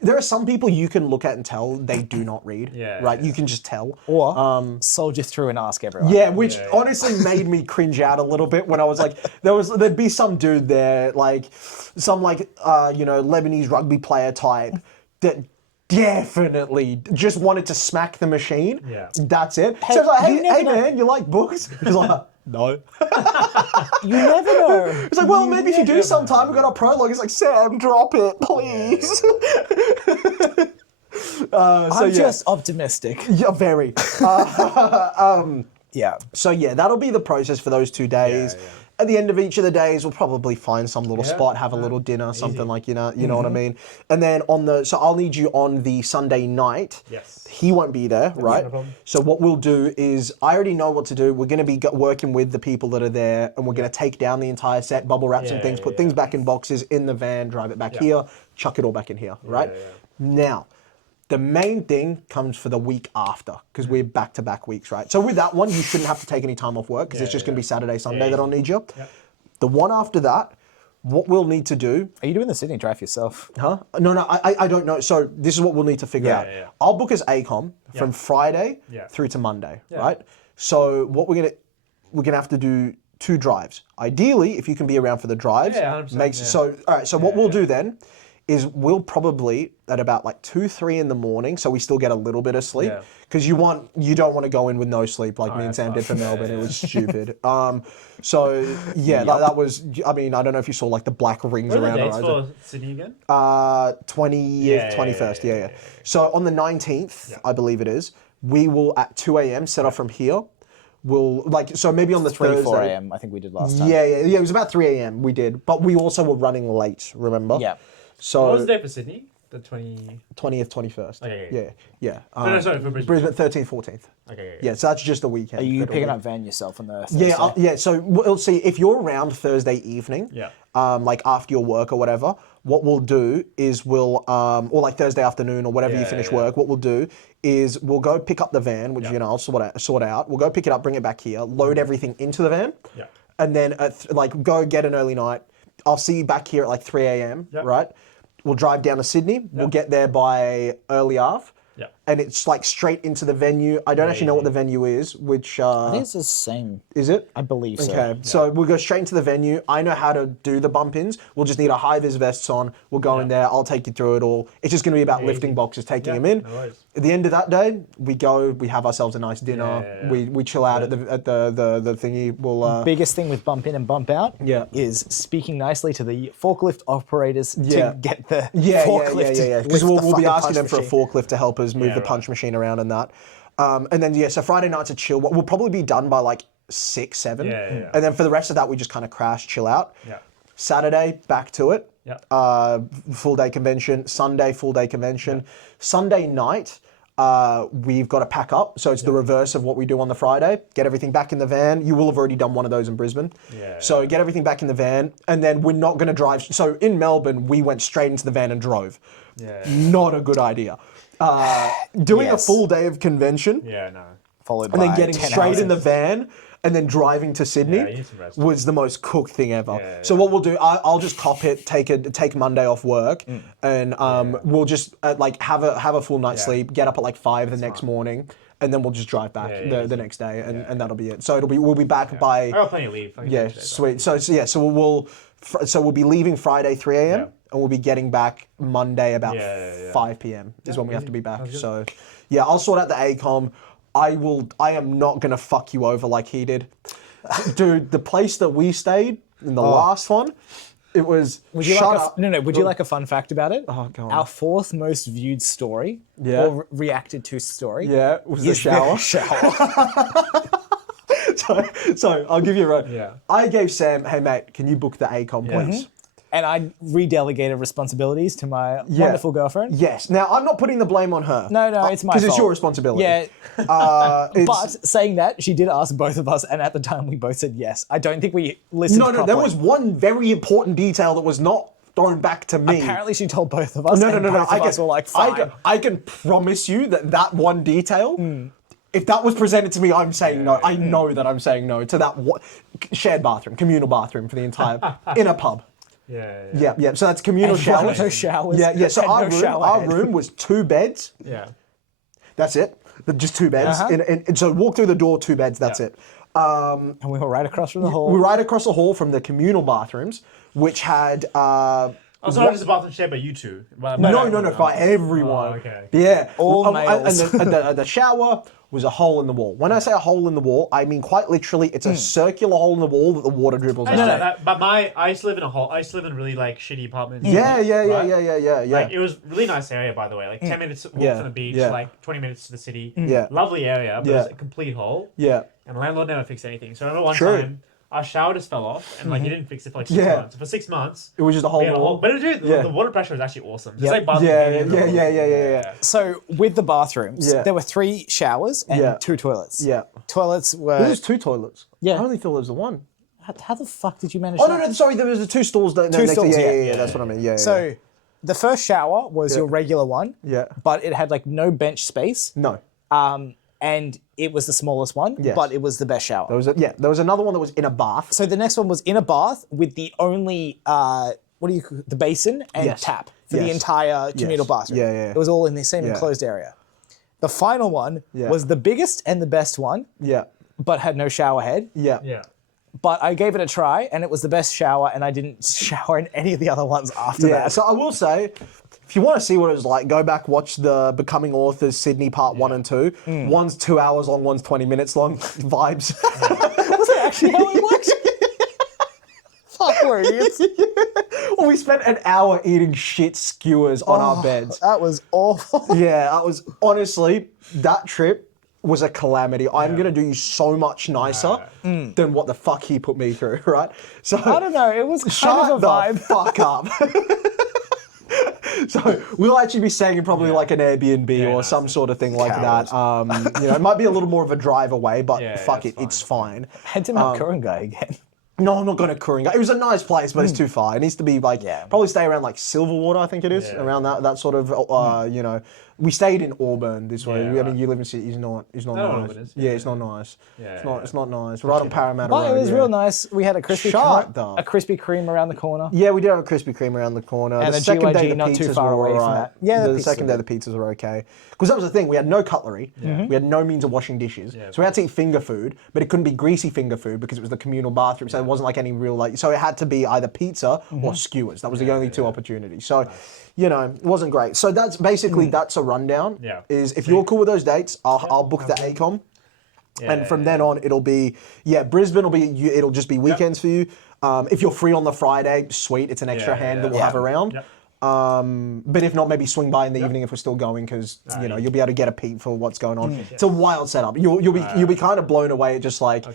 There are some people you can look at and tell they do not read. Right? You can just tell. Or soldier through and ask everyone. Yeah, which honestly made me cringe out a little bit when I was like, there'd be some dude there, like some Lebanese rugby player type that definitely just wanted to smack the machine. Yeah. That's it. So I was like, you never hey know. man, you like books? He's like, no. You never know. It's like, well, maybe if you do sometime, we've got our prologue. It's like, Sam, drop it, please. I'm just optimistic. Yeah, very. Yeah. So yeah, that'll be the process for those 2 days. At the end of each of the days, we'll probably find some little spot, have a little dinner, something like, you know what I mean? And then so I'll need you on the Sunday night. Yes. He won't be there, right? no problem. So what we'll do is, I already know what to do. We're going to be working with the people that are there, and we're going to take down the entire set, bubble wrap some things, put things back in boxes in the van, drive it back here, chuck it all back in here, right? Now, the main thing comes for the week after, because we're back-to-back weeks, right? So with that one, you shouldn't have to take any time off work, because it's just going to be Saturday, Sunday that I'll need you. The one after that, what we'll need to do... Are you doing the Sydney drive yourself? Huh? No, I don't know. So this is what we'll need to figure out. I'll book as ACOM from Friday through to Monday, right? So what we're gonna have to do 2 drives. Ideally, if you can be around for the drives, 100%, so all right. So what we'll do then is we'll probably at about like 2-3 in the morning, so we still get a little bit of sleep, because you don't want to go in with no sleep like me and Sam did for Melbourne. It was stupid. So that was. I mean, I don't know if you saw like the black rings What are around the our dates eyes. for Sydney again? 20th, 21st, yeah. So on the 19th, I believe it is, we will at 2 a.m. set off from here. We'll so maybe on the 3, 4 Thursday. a.m. I think we did last time. Yeah. It was about 3 a.m. we did, but we also were running late. Remember? Yeah. So What was the day for Sydney? The 20... 20th, 21st. Okay, Yeah. no, sorry, for Brisbane. 13th, 14th. Okay, Yeah, so that's just the weekend. Are you that'll picking be- up van yourself on the Thursday? Yeah. So we'll see if you're around Thursday evening. Yeah. Like after your work or whatever. What we'll do is or like Thursday afternoon or whatever you finish work. What we'll do is we'll go pick up the van, which I'll sort out. We'll go pick it up, bring it back here, load everything into the van. Yeah. And then go get an early night. I'll see you back here at like 3 a.m. Right? We'll drive down to Sydney. We'll get there by early half. Yeah. And it's like straight into the venue. I don't actually know what the venue is, which... I think it's the same. Is it? I believe so. Okay, so we'll go straight into the venue. I know how to do the bump-ins. We'll just need our high-vis vests on. We'll go in there. I'll take you through it all. It's just going to be about lifting boxes, taking them in. No worries. At the end of that day, we have ourselves a nice dinner. We chill out at the thingy. We'll... Biggest thing with bump in and bump out is speaking nicely to the forklift operators to get the forklift. Yeah. to Because lift the we'll be fucking asking them punch for a machine. forklift to help us move the punch machine around and that. And then, so Friday night's a chill. We'll probably be done by like 6, 7. Yeah. And then for the rest of that, we just kind of crash, chill out. Yeah. Saturday, back to it. Yeah. Full day convention. Sunday, full day convention. Sunday night, we've got to pack up. So it's the reverse of what we do on the Friday. Get everything back in the van. You will have already done one of those in Brisbane. Yeah. So get everything back in the van. And then we're not going to drive. So in Melbourne, we went straight into the van and drove. Yeah. Not a good idea. Doing a Yes. full day of convention Yeah, no. Followed and by then getting 10 straight hours in the van and then driving to Sydney you need some rest. was the most cooked thing ever. Yeah, so what we'll do, I'll just cop it, take Monday off work, and we'll just have a full night's sleep, get up at like 5 the next morning, and then we'll just drive back the next day, and that'll be it. So we'll be back by. I got plenty of leave. I can Yeah, take today, sweet. So we'll be leaving Friday 3 a.m. and we'll be getting back Monday about 5 p.m. is when we have to be back. So yeah, I'll sort out the ACOM. I am not gonna fuck you over like he did. Dude, the place that we stayed in the last one, it was Would you shut like up. would you like a fun fact about it? Oh, go on. Our 4th most viewed story or reacted to story Yeah, was the is shower. the shower. So I'll give you a run. Yeah. I gave Sam, hey mate, can you book the ACOM please? And I redelegated responsibilities to my wonderful girlfriend. Yes. Now I'm not putting the blame on her. No, it's my fault. Because it's your responsibility. Yeah, It's- but saying that, she did ask both of us, and at the time we both said yes. I don't think we listened No, properly. there was one very important detail that was not thrown back to me. Apparently she told both of us, No. and both of us were like, fine. I can promise you that one detail, if that was presented to me, I'm saying no. I know that I'm saying no to that shared bathroom, communal bathroom for the entire, in a pub. Yeah. So that's communal And showers. no showers. Yeah. So And our no room, shower our head. room was 2 beds. Yeah. That's it. Just 2 beds. And so walk through the door, 2 beds. That's it. And we were right across from the hall. We're right across the hall from the communal bathrooms, which had. Oh, so not just a bathroom shared by you two. No, by everyone. Oh, okay. Yeah. All And males. the shower was a hole in the wall. When I say a hole in the wall, I mean quite literally it's a circular hole in the wall that the water dribbles out. No. But I used to live in a hole. I used to live in really like shitty apartments. Yeah. Like it was a really nice area, by the way. Like 10 minutes walk Yeah, from the beach, yeah. like 20 minutes to the city. Yeah. Lovely area, but it was a complete hole. Yeah. And the landlord never fixed anything. So I remember one True. time our shower just fell off, and like he didn't fix it for like 6 Yeah. months. For 6 months, It was just a hole we in had the a whole. wall. But dude, Yeah. the water pressure was actually awesome. It's Yep. like bathroom. Yeah. So with the bathrooms, Yeah. there were 3 showers and 2 toilets. Yeah. Toilets were... There's 2 toilets. Yeah. I only thought there was the one. How the fuck did you manage Oh that? no, sorry, there was the 2 stalls. Next stalls, yeah, that's what I mean. Yeah. So the first shower was your regular one. Yeah. But it had like no bench space. No. And it was the smallest one, Yes. but it was the best shower. There was another one that was in a bath. So the next one was in a bath with the only the basin and Yes. tap for the Yes. entire communal Yes. bathroom. Yeah. It was all in the same enclosed area. The final one was the biggest and the best one, Yeah. but had no shower head. Yeah. Yeah. But I gave it a try, and it was the best shower, and I didn't shower in any of the other ones after Yeah, that. so I will say, if you want to see what it was like, go back, watch the Becoming Authors Sydney Part 1 and 2. One's 2 hours long, one's 20 minutes long. Vibes. Was that actually how it works? Fuck, we're idiots. Well, we spent an hour eating shit skewers on our beds. That was awful. Yeah, that was, honestly, that trip was a calamity. I'm going to do you so much nicer than what the fuck he put me through, right? So I don't know, it was kind shut of a vibe. the fuck up. So we'll actually be staying in probably like an Airbnb or some sort of thing like that. It might be a little more of a drive away, but fuck it, it's fine. Head to Mount Kurungai again. No, I'm not going to Kooringa. It was a nice place, but it's too far. It needs to be like, probably stay around like Silverwater, I think it is, around that sort of, we stayed in Auburn this way. I mean, you live in Sydney, it's not nice. It's not nice. It's not nice. Right on Parramatta But Road. it was real nice. We had a Krispy Kreme around the corner. Yeah, we did have a Krispy Kreme around the corner. And the a second day, GYG the not too pizzas far were away from alright. that. Yeah, the second day, the pizzas were okay. Because that was the thing, we had no cutlery, we had no means of washing dishes, so we had to eat finger food, but it couldn't be greasy finger food because it was the communal bathroom, so it wasn't like any real, so it had to be either pizza or skewers. That was the only two opportunities. So, it wasn't great. So that's basically, that's a rundown. Is if you're cool with those dates, I'll book the ACOM. And from then on, it'll be, Brisbane it'll just be weekends for you. If you're free on the Friday, sweet, it's an extra hand that we'll have around. But if not, maybe swing by in the evening if we're still going, because you'll be able to get a peek for what's going on. It's a wild setup. You'll be kind of blown away at just like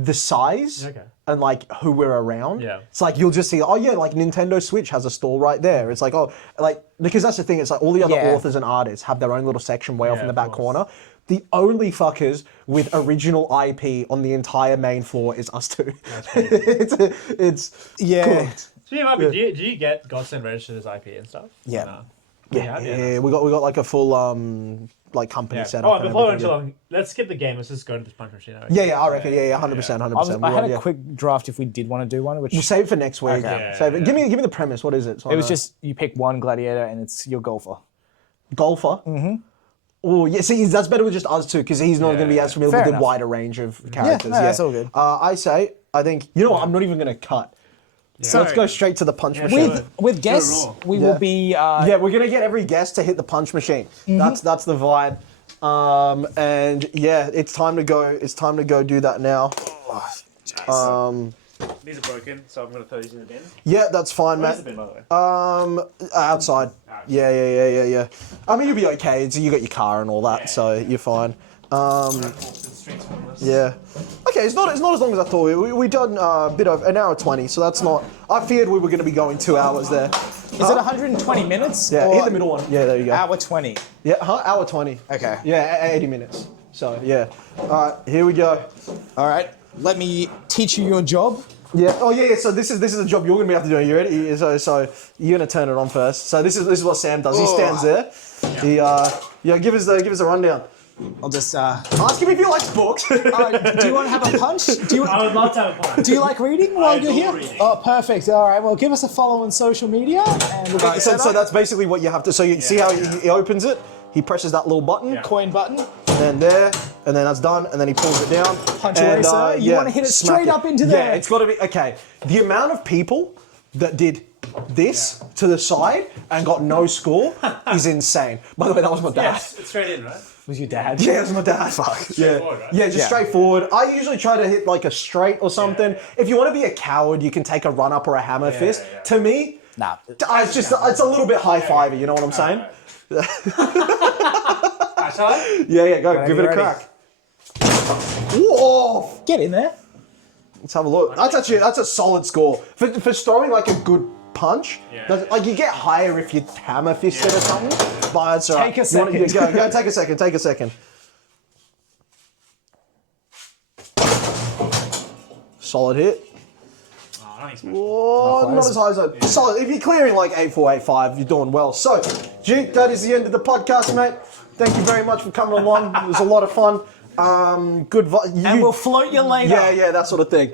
the size and like who we're around. It's like you'll just see, like Nintendo Switch has a stall right there. It's like, because that's the thing. It's like all the other authors and artists have their own little section way off in the back corner. The only fuckers with original IP on the entire main floor is us two. It's cooked. Speaking of IP, do you get Godsend registered as IP and stuff? Yeah. No. Yeah, we got like a full company set up. Oh, before we go too long, let's skip the game. Let's just go to this punch machine. I reckon. 100%. I had a quick draft if we did want to do one, which we'll save it for next week. Okay. Save it. Give me the premise. What is it? So it was just you pick one gladiator and it's your golfer. Golfer. Mm-hmm. Oh yeah, see that's better with just us two because he's not going to be as familiar with the wider range of characters. That's all good. I think you know what? I'm not even going to cut. So let's go straight to the punch machine. With guests, we will be. We're gonna get every guest to hit the punch machine. That's the vibe. It's time to go. It's time to go do that now. These are broken, so I'm gonna throw these in the bin. Yeah, that's fine, Where's mate. the bin, by the way? Outside. Yeah. I mean, you'll be okay. You got your car and all that, so you're fine. Yeah. Okay, it's not as long as I thought. We done a bit of an hour 20, so that's not. I feared we were going to be going 2 hours there. Is it 120 minutes? Yeah, hit the middle one. Yeah, there you go. Hour 20. Yeah, hour 20. Okay. Yeah, 80 minutes. So yeah. All right, here we go. All right. Let me teach you your job. Yeah. Oh yeah. So this is a job you're going to be have to do. Are you ready? So you're going to turn it on first. So this is what Sam does. He stands there. He give us a rundown. I'll just ask him if he likes books. Do you want to have a punch? I would love to have a punch. Do you like reading while you're here? Reading. Oh, perfect. All right. Well, give us a follow on social media, and we'll get you set so up. that's basically what you have to. So you see how he opens it. He presses that little button, coin button, and then that's done, and then he pulls it down. Punch away, sir. You want to hit it straight up into there. Yeah, it's got to be okay. The amount of people that did this to the side and got no score is insane. By the way, that was my dad. Yes, it's straight in, right? Was your dad? Yeah, it was my dad. Fuck. Straightforward, right? Yeah, just straightforward. I usually try to hit like a straight or something. If you want to be a coward, you can take a run up or a hammer fist. To me, nah. It's a little bit high fivey. You know what I'm saying? Shall I? Yeah, go. Give it a crack. Whoa! Get in there. Let's have a look. That's a solid score for throwing like a good punch. Like you get higher if you hammer fist it or something. But it's alright. Take a second. Go. Take a second. Solid hit. Whoa, not as high as I. Solid. If you're clearing like 8.4, 8.5, you're doing well. So, Duke, that is the end of the podcast, mate. Thank you very much for coming along. It was a lot of fun. And we'll float you later. Yeah, that sort of thing.